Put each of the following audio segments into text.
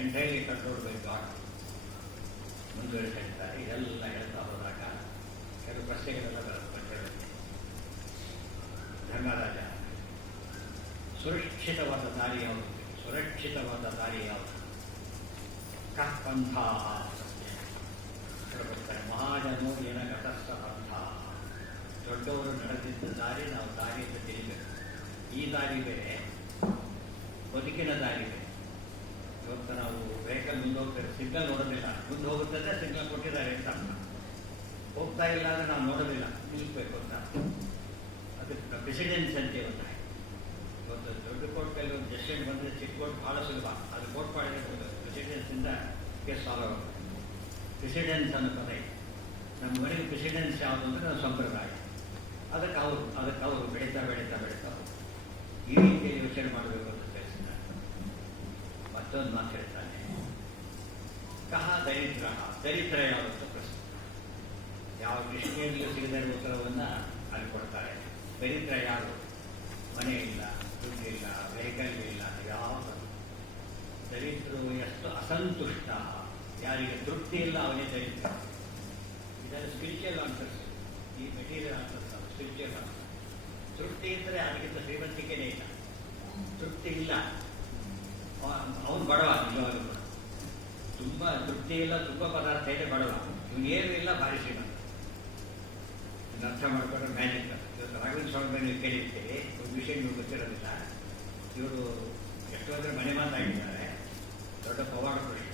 Entirely control by god ಮುಂದುವರಿತಾ ಇರ್ತಾರೆ. ಇದೆಲ್ಲ ಹೇಳ್ತಾ ಹೋದಾಗ ಕೆಲವು ಪ್ರಶ್ನೆಗಳೆಲ್ಲ ಬರುತ್ತೆ. ಧರ್ಮರಾಜ, ಸುರಕ್ಷಿತವಾದ ದಾರಿ ಯಾವುದು? ಸುರಕ್ಷಿತವಾದ ದಾರಿ ಯಾವುದು? ಕಃ ಪಂಥ ಹೇಳ್ಕೊಡ್ತಾರೆ. ಮಹಾಜನೋ ಏನ ಗತಸ್ಥ ಪಂಥ. ದೊಡ್ಡವರು ನಡೆದಿದ್ದ ದಾರಿ ನಾವು ದಾರಿಯಿಂದ ತಿಳಿಬೇಕು. ಈ ದಾರಿ ಬೇರೆ, ಬದುಕಿನ ದಾರಿ ಬೇರೆ. ಇವತ್ತು ನಾವು ವೆಹಿಕಲ್ ಮುಂದೆ ಹೋಗ್ತೇವೆ, ಸಿಗ್ನಲ್ ನೋಡೋದಿಲ್ಲ. ಮುಂದೆ ಹೋಗುತ್ತದೆ, ಸಿಗ್ನಲ್ ಕೊಟ್ಟಿದ್ದಾರೆ ಅಂತ ಹೋಗ್ತಾ ಇಲ್ಲ ಅಂದರೆ ನಾವು ನೋಡೋದಿಲ್ಲ, ನಿಲ್ಲಿಸಬೇಕು ಅಂತ. ಅದಕ್ಕೆ ಪ್ರೆಸಿಡೆನ್ಸ್ ಅಂತ ಇವತ್ತು ದೊಡ್ಡ ಕೋರ್ಟಲ್ಲಿ ಒಂದು ಜಸ್ಟಿಸ್ ಬಂದರೆ ಚಿಕ್ಕ ಕೋರ್ಟ್ ಭಾಳ ಸುಲಭ. ಅದು ಕೋರ್ಟ್ ಮಾಡಿದ್ರೆ ಪ್ರೆಸಿಡೆನ್ಸಿಂದ ಕೇಸ್ ಸಾಲ್ವ್ ಆಗುತ್ತೆ. ಪ್ರೆಸಿಡೆನ್ಸ್ ಅನ್ನೋ ಪದ ಇದೆ. ನಮ್ಮ ಮನೆಗೆ ಪ್ರೆಸಿಡೆನ್ಸ್ ಯಾವುದು ಅಂದರೆ ನಾವು ಸಂಪ್ರದಾಯ. ಅದಕ್ಕೆ ಅವರು ಬೆಳೀತಾ ಈ ರೀತಿಯಲ್ಲಿ ಯೋಚನೆ ಮಾಡಬೇಕು ಅಂತ ತಿಳಿಸಿದ್ದಾರೆ. ಮತ್ತೊಂದು ಮಾತು ಹೇಳ್ತಾನೆ, ಕಹ ದರಿದ್ರ. ದರಿದ್ರ ಯಾವುದು ಪ್ರಶ್ನೆ. ಯಾವ ಕೃಷ್ಣೆಯಲ್ಲೂ ಸಿಗದ ಉತ್ತರವನ್ನು ಅಲ್ಲಿ ಕೊಡ್ತಾರೆ. ದರಿದ್ರ ಯಾರು? ಮನೆ ಇಲ್ಲ, ದುಡ್ಡಿಲ್ಲ, ವೆಹಿಕಲ್ ಇಲ್ಲ, ಯಾವುದು. ದರಿದ್ರರು ಎಷ್ಟು ಅಸಂತುಷ್ಟ, ಯಾರಿಗೆ ತೃಪ್ತಿ ಇಲ್ಲ ಅವನೇ ದರಿದ್ರ. ಇದನ್ನು ಸ್ಪಿರಿಚುವಲ್ ಆನ್ಸರ್ಸ್, ಈ ಮೆಟೀರಿಯಲ್ ಆನ್ಸರ್ಸ್, ಸ್ಪಿರಿಚುವಲ್ ಆನ್ಸರ್. ತೃಪ್ತಿ ಇದ್ದರೆ ಅದಕ್ಕಿಂತ ಶ್ರೀಮಂತಿಕೆನೇ ಇಲ್ಲ. ತೃಪ್ತಿ ಇಲ್ಲ, ಅವನು ಬಡವ. ನಿಜವಾಗ್ಲೂ ತುಂಬ ತೃಪ್ತಿ ಇಲ್ಲ, ತುಂಬ ಪದಾರ್ಥ ಇದೆ, ಬಡವ. ಇವನೇನು ಇಲ್ಲ, ಭಾರಿ ಶ್ರೀಮಂತ. ಇದನ್ನು ಅರ್ಥ ಮಾಡ್ಕೊಂಡ್ರೆ ಮ್ಯಾಜಿಕ್. ಇವತ್ತು ರಾಘವೇಂದ್ರ ಸ್ವಾಮಿ ನೀವು ಕೇಳಿರ್ತೀರಿ, ಒಂದು ವಿಷಯ ನೀವು ಗೊತ್ತಿರೋದಿಲ್ಲ. ಇವರು ಎಷ್ಟೋದ್ರೆ ಮನೆ ಮಾತಾಗಿದ್ದಾರೆ, ದೊಡ್ಡ ಪವಾಡ ಪುರುಷ.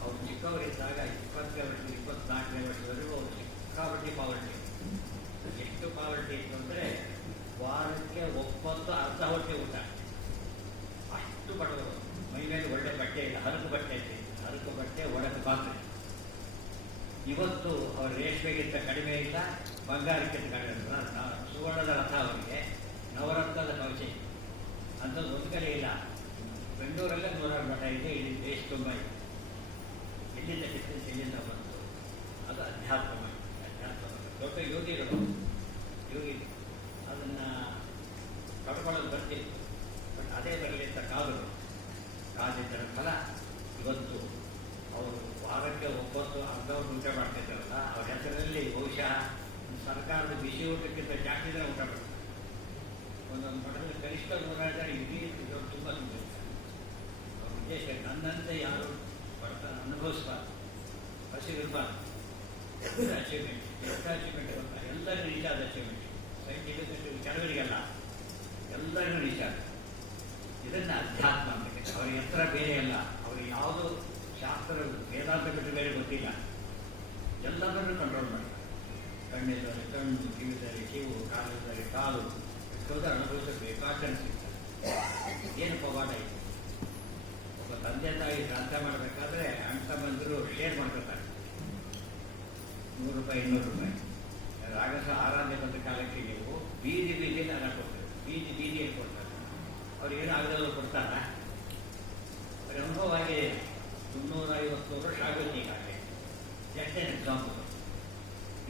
ಅವರು ಚಿಕ್ಕವರಿದ್ದಾಗ 24ನೇ ವರ್ಷದವರೆಗೂ ಅವರು ಸಿಕ್ಕಾಪಟ್ಟಿ ಪಾವರ್ಟಿ. ಎಷ್ಟು ಪಾವರ್ಟಿ ಇತ್ತು ಅಂದರೆ ವಾರಕ್ಕೆ ಒಪ್ಪತ್ತು ಅರ್ಧ ಹೊಟ್ಟೆ ಊಟ. ಅಷ್ಟು ಬಡವರು. ಮೈ ಮೇಲೆ ಒಳ್ಳೆ ಬಟ್ಟೆ ಇಲ್ಲ, ಹರಕು ಬಟ್ಟೆ ಇದೆ, ಹರಕು ಬಟ್ಟೆ, ಒಡಕು ಪಾತ್ರೆ. ಇವತ್ತು ಅವ್ರ ರೇಷ್ಮೆಗಿಂತ ಕಡಿಮೆ ಇಲ್ಲ, ಬಂಗಾರಕ್ಕಿಂತ ಕಡಿಮೆ ಇಲ್ಲ. ಸುವರ್ಣದ ರಥ ಅವರಿಗೆ, ನವರತ್ನದ ಕವಚ ಅಂಥದ್ದು ಒಂದು ಕಡೆ ಇಲ್ಲ. ಬೆಂಗಳೂರಲ್ಲೇ 100 ಮಠ ಇದೆ, ಇಡೀ ದೇಶ ತುಂಬ ಇದೆ. ಎಲ್ಲಿಂದ ಡಿಫ್ರೆನ್ಸ್, ಎಲ್ಲಿಂದ ಬಂತು? ಅದು ಅಧ್ಯಾತ್ಮ. ದೊಡ್ಡ ಯೋಗಿಗಳು ಅದನ್ನು ಕಟ್ಕೊಳ್ಳೋದು ಬರ್ತಿಲ್ಲ. ಬಟ್ ಅದೇ ಬರಲಿ ಅಂತ ಕಾದಿದ್ದರ ಫಲ ಇವತ್ತು ಅವರು ವಾರಕ್ಕೆ ಒಪ್ಪತ್ತು ಅರ್ಧವ್ರು ಊಟ ಮಾಡ್ತಿದ್ದಾರಲ್ಲ, ಅವ್ರ ಹೆಸರಲ್ಲಿ ಬಹುಶಃ ಸರ್ಕಾರದ ಬಿಸಿ ಊಟಕ್ಕಿಂತ ಜಾಸ್ತಿ ಜನ ಊಟ ಮಾಡ್ತಾರೆ. ಒಂದೊಂದು ಮಠದಲ್ಲಿ ಕನಿಷ್ಠ 100 ಜನ ಇಡೀ ತುಂಬ ತುಂಬಿರ್ತಾರೆ. ಅವ್ರ ಉದ್ದೇಶ ನನ್ನಂತೆ ಯಾರು ಬರ್ತಾರೆ ಅನುಭವಿಸ್ಬಾರ್ದು, ಹಸಿವಿರಬಾರ್ದು. ಅಚೀವ್ಮೆಂಟ್, ಎಷ್ಟು ಅಚೀವ್ಮೆಂಟ್ ಬರ್ತಾರೆ, ಎಲ್ಲರಿಗೂ ರೀಚ್ ಆದ ಅಚೀವ್ಮೆಂಟ್. ಸೈಂಟಿಫಿಕ್ ಕೆಲವರಿಗೆಲ್ಲ ಎಲ್ಲರಿಗೂ ರೀಚ್ ಆಗುತ್ತೆ. ಇದನ್ನು ಅಧ್ಯಾತ್ಮ ಅಂತ. ಅವರ ಎತ್ತರ ಬೇರೆ ಅಲ್ಲ, ಅವ್ರಿಗೆ ಯಾವುದು ಶಾಸ್ತ್ರ ವೇದಾಂತ ಬಿಟ್ಟು ಬೇರೆ ಗೊತ್ತಿಲ್ಲ. ಎಲ್ಲದನ್ನು ಕಂಟ್ರೋಲ್ ಮಾಡ್ತಾರೆ. ಕಣ್ಣಿದ್ದರೆ ಕಣ್ಣು, ಕಿವಿದರೆ ಕಿವು, ಕಾಲಿದ್ದರೆ ಕಾಲು, ಎಷ್ಟೋದು ಅನುಭವಿಸಬೇಕು. ಆಚರಣೆ ಸಿಗ್ತಾರೆ. ಏನು ಪವಾಡ ಇದೆ. ಒಬ್ಬ ತಂದೆ ತಾಯಿ ಗ್ರಂಥ ಮಾಡಬೇಕಾದ್ರೆ ಅಣ್ಣ ಬಂದರು ಶೇರ್ ಮಾಡ್ಕೊತಾರೆ. 100 ರೂಪಾಯಿ 200 ರೂಪಾಯಿ. ರಾಗಸ ಆರಾಧ್ಯ ಬಂದ ಕಾಲಕ್ಕೆ ನೀವು ಬೀದಿಯಲ್ಲಿ ಹಣ ಕೊಡ್ತೇವೆ. ಬೀದಿಯಲ್ಲಿ ಕೊಡ್ತಾರೆ. ಅವ್ರು ಏನು ಆಗದವರು ಕೊಡ್ತಾರ? ಅವ್ರ ಅನುಭವ ಆಗಿದೆ. 350 ವರ್ಷ ಆಗುತ್ತೆ ಈಗಾಗಲೇ. ಎಷ್ಟೇ ಎಕ್ಸಾಂಪಲ್.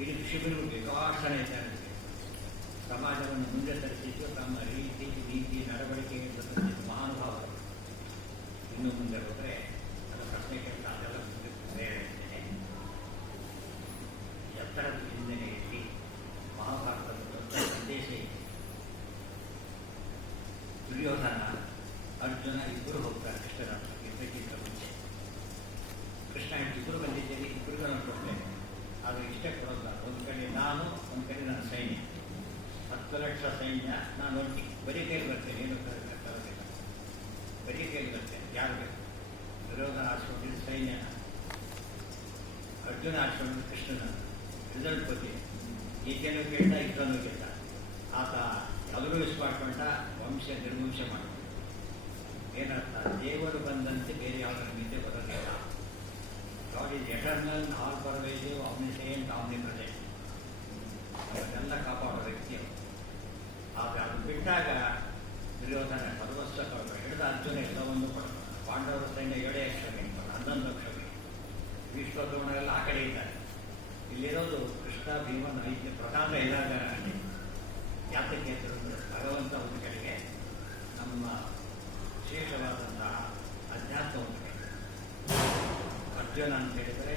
ಇಡೀ ಶಿಬಿರು ಬೇಕಾಷ್ಟನೇ ಇದ್ದಾರೆ. ಸಮಾಜವನ್ನು ಮುಂದೆ ತರಿಸಿದ್ದು ತಮ್ಮ ರೀತಿ ನಡವಳಿಕೆಗೆ ತಂದಿದ್ದು ಮಹಾನುಭಾವರು. ಇನ್ನು ಮುಂದೆ ಹೋದರೆ ಅದರ ಪ್ರಶ್ನೆ ಕೇಳ್ತ ಅದೆಲ್ಲ ಮುಂದೆ ಹೇಳ್ತೇನೆ. ಎತ್ತರದ ಹಿನ್ನೆಲೆಯಲ್ಲಿ ಮಹಾಭಾರತದ ದೊಡ್ಡ ಸಂದೇಶ ಇದೆ. ದುರ್ಯೋಧನ, ಅರ್ಜುನ ಇಬ್ಬರು ಹೋಗ್ತಾರೆ ಕೃಷ್ಣನ ಯುದ್ಧಕ್ಕಿಂತ ಮುಂಚೆ. ಕೃಷ್ಣ ಇಬ್ಬರು ಬಂದಿದ್ದೇನೆ, ಇಬ್ಬರಿಗೂ ನಾನು ಕೊಡ್ತೇನೆ, ಆದರೆ ಇಷ್ಟೇ ಕೊಡೋಲ್ಲ. ಒಂದು ಕಡೆ ನಾನು, ಒಂದು ಕಡೆ ನನ್ನ ಸೈನ್ಯ. 10 ಲಕ್ಷ ಸೈನ್ಯ ನಾನು ಒಟ್ಟಿ ಬರೀ ಕೈಲಿ ಬರ್ತೇನೆ. ಏನು ತರೋದಿಲ್ಲ, ಬರೀ ಕೈಲಿ ಬರ್ತೇನೆ. ಯಾರು ಬೇಕು? ದುರ್ಯೋಧನ ಆರಿಸ್ಕೊಂಡಿದ್ದು ಸೈನ್ಯನ, ಅರ್ಜುನ ಆರಿಸ್ಕೊಂಡಿದ್ದು ಕೃಷ್ಣನ. ರಿಸಲ್ಟ್ ಗೊತ್ತಿದೆ. ಗೀತೆಯನ್ನು ಕೇಳ್ದ, ಯುದ್ಧನೂ ಕೇಳ್ದ. ಆತ ಅದನ್ನು ಯೂಸ್ ಮಾಡ್ಕೊಂಡ, ವಂಶ ನಿರ್ವಂಶ ಮಾಡ್ಕೊಂಡ. ಏನರ್ಥ? ದೇವರು ಬಂದಂತೆ ಬೇರೆ ಯಾವುದರ ಮಿತಿ ಬರೋದಿಲ್ಲ. God is eternal, all pervasive, omniscient, omnipresent. ಅದನ್ನೆಲ್ಲ ಕಾಪಾಡೋ ವ್ಯಕ್ತಿ ಅವರು. ಆದರೆ ಅದು ಬಿಟ್ಟಾಗ ದುರ್ಯೋಧನ ಸರ್ವಸ್ವ ಹಿಡಿದ ಅರ್ಜುನ ಎಲ್ಲವನ್ನು ಕೊಡ್ತಾನೆ. ಪಾಂಡವರ ಸೈನ್ಯ 7 ಅಕ್ಷರ 11 ಅಕ್ಷರ. ವಿಶ್ವದ್ರೋಣರೆಲ್ಲ ಆ ಕಡೆ ಇದ್ದಾರೆ. ಇಲ್ಲಿರೋದು ಕೃಷ್ಣ, ಭೀಮನ ಐಕ್ಯ ಪ್ರತಾಪ ಇದ್ದಾಗ ಯಾತಕ್ಕೆ ಅಂತಂದ್ರೆ ಭಗವಂತ ಒಂದು ಕಡೆಗೆ, ನಮ್ಮ ವಿಶೇಷವಾದಂತಹ ಅಧ್ಯಾತ್ಮ ಒಂದು ಕಡೆ. ಅರ್ಜುನ ಅಂತ ಹೇಳಿದರೆ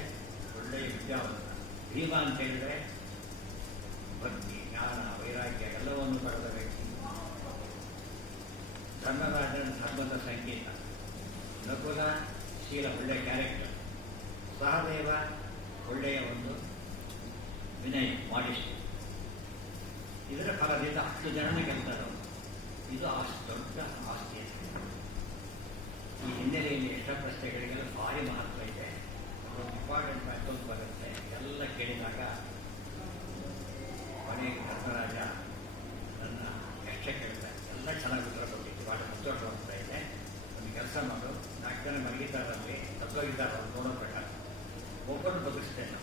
ಒಳ್ಳೆಯ ವಿದ್ಯಾವಂತ, ಭೀಮ ಅಂತ ಹೇಳಿದರೆ ಭಕ್ತಿ, ಜ್ಞಾನ, ವೈರಾಗ್ಯ ಎಲ್ಲವನ್ನು ಪಡೆದ ವ್ಯಕ್ತಿ. ಧರ್ಮರಾಜನ ಧರ್ಮದ ಸಂಕೇತ. ನಕುಲ ಶೀಲ, ಒಳ್ಳೆಯ ಕ್ಯಾರೆಕ್ಟರ್. ಸಹದೇವ ಒಳ್ಳೆಯ ಒಂದು ವಿನಯ, ಮಾಡಿಸ್ಟಿ. ಇದರ ಫಲದಿಂದ 10 ಜನನ ಗೆಲ್ತಾರೆ. ಇದು ದೊಡ್ಡ ಆಸ್ತಿ. ಈ ಹಿನ್ನೆಲೆಯಲ್ಲಿ ಎಷ್ಟೋ ಪ್ರಶ್ನೆಗಳಿಗೆಲ್ಲ ಭಾರಿ ಮಹತ್ವ ಇದೆ. ಒಂದು ಇಂಪಾರ್ಟೆಂಟ್ ಮತ್ತೊಂದು ಬರುತ್ತೆ. ಎಲ್ಲ ಕೇಳಿದಾಗ ಕೊನೆಗೆ ಧರ್ಮರಾಜ ನನ್ನ ಯಕ್ಷ ಕೇಳ್ತಾರೆ. ಎಲ್ಲ ಚೆನ್ನಾಗಿ ಉತ್ತರ ಕೊಟ್ಟಿತ್ತು. ಭಾಳ ಸಂತೋಷ ಆಗ್ತಾ ಇದೆ. ಒಂದು ಕೆಲಸ ಮಾಡು, 4 ಜನ ಮಲಗಿದ್ದಾರಲ್ಲಿ ಸತ್ತೋಗಿದ್ದಾರೆ ಅವ್ರು ನೋಡೋ ಪ್ರಕಾರ ಒಬ್ಬರು ಬದುಕಿಸ್ತೇನೆ.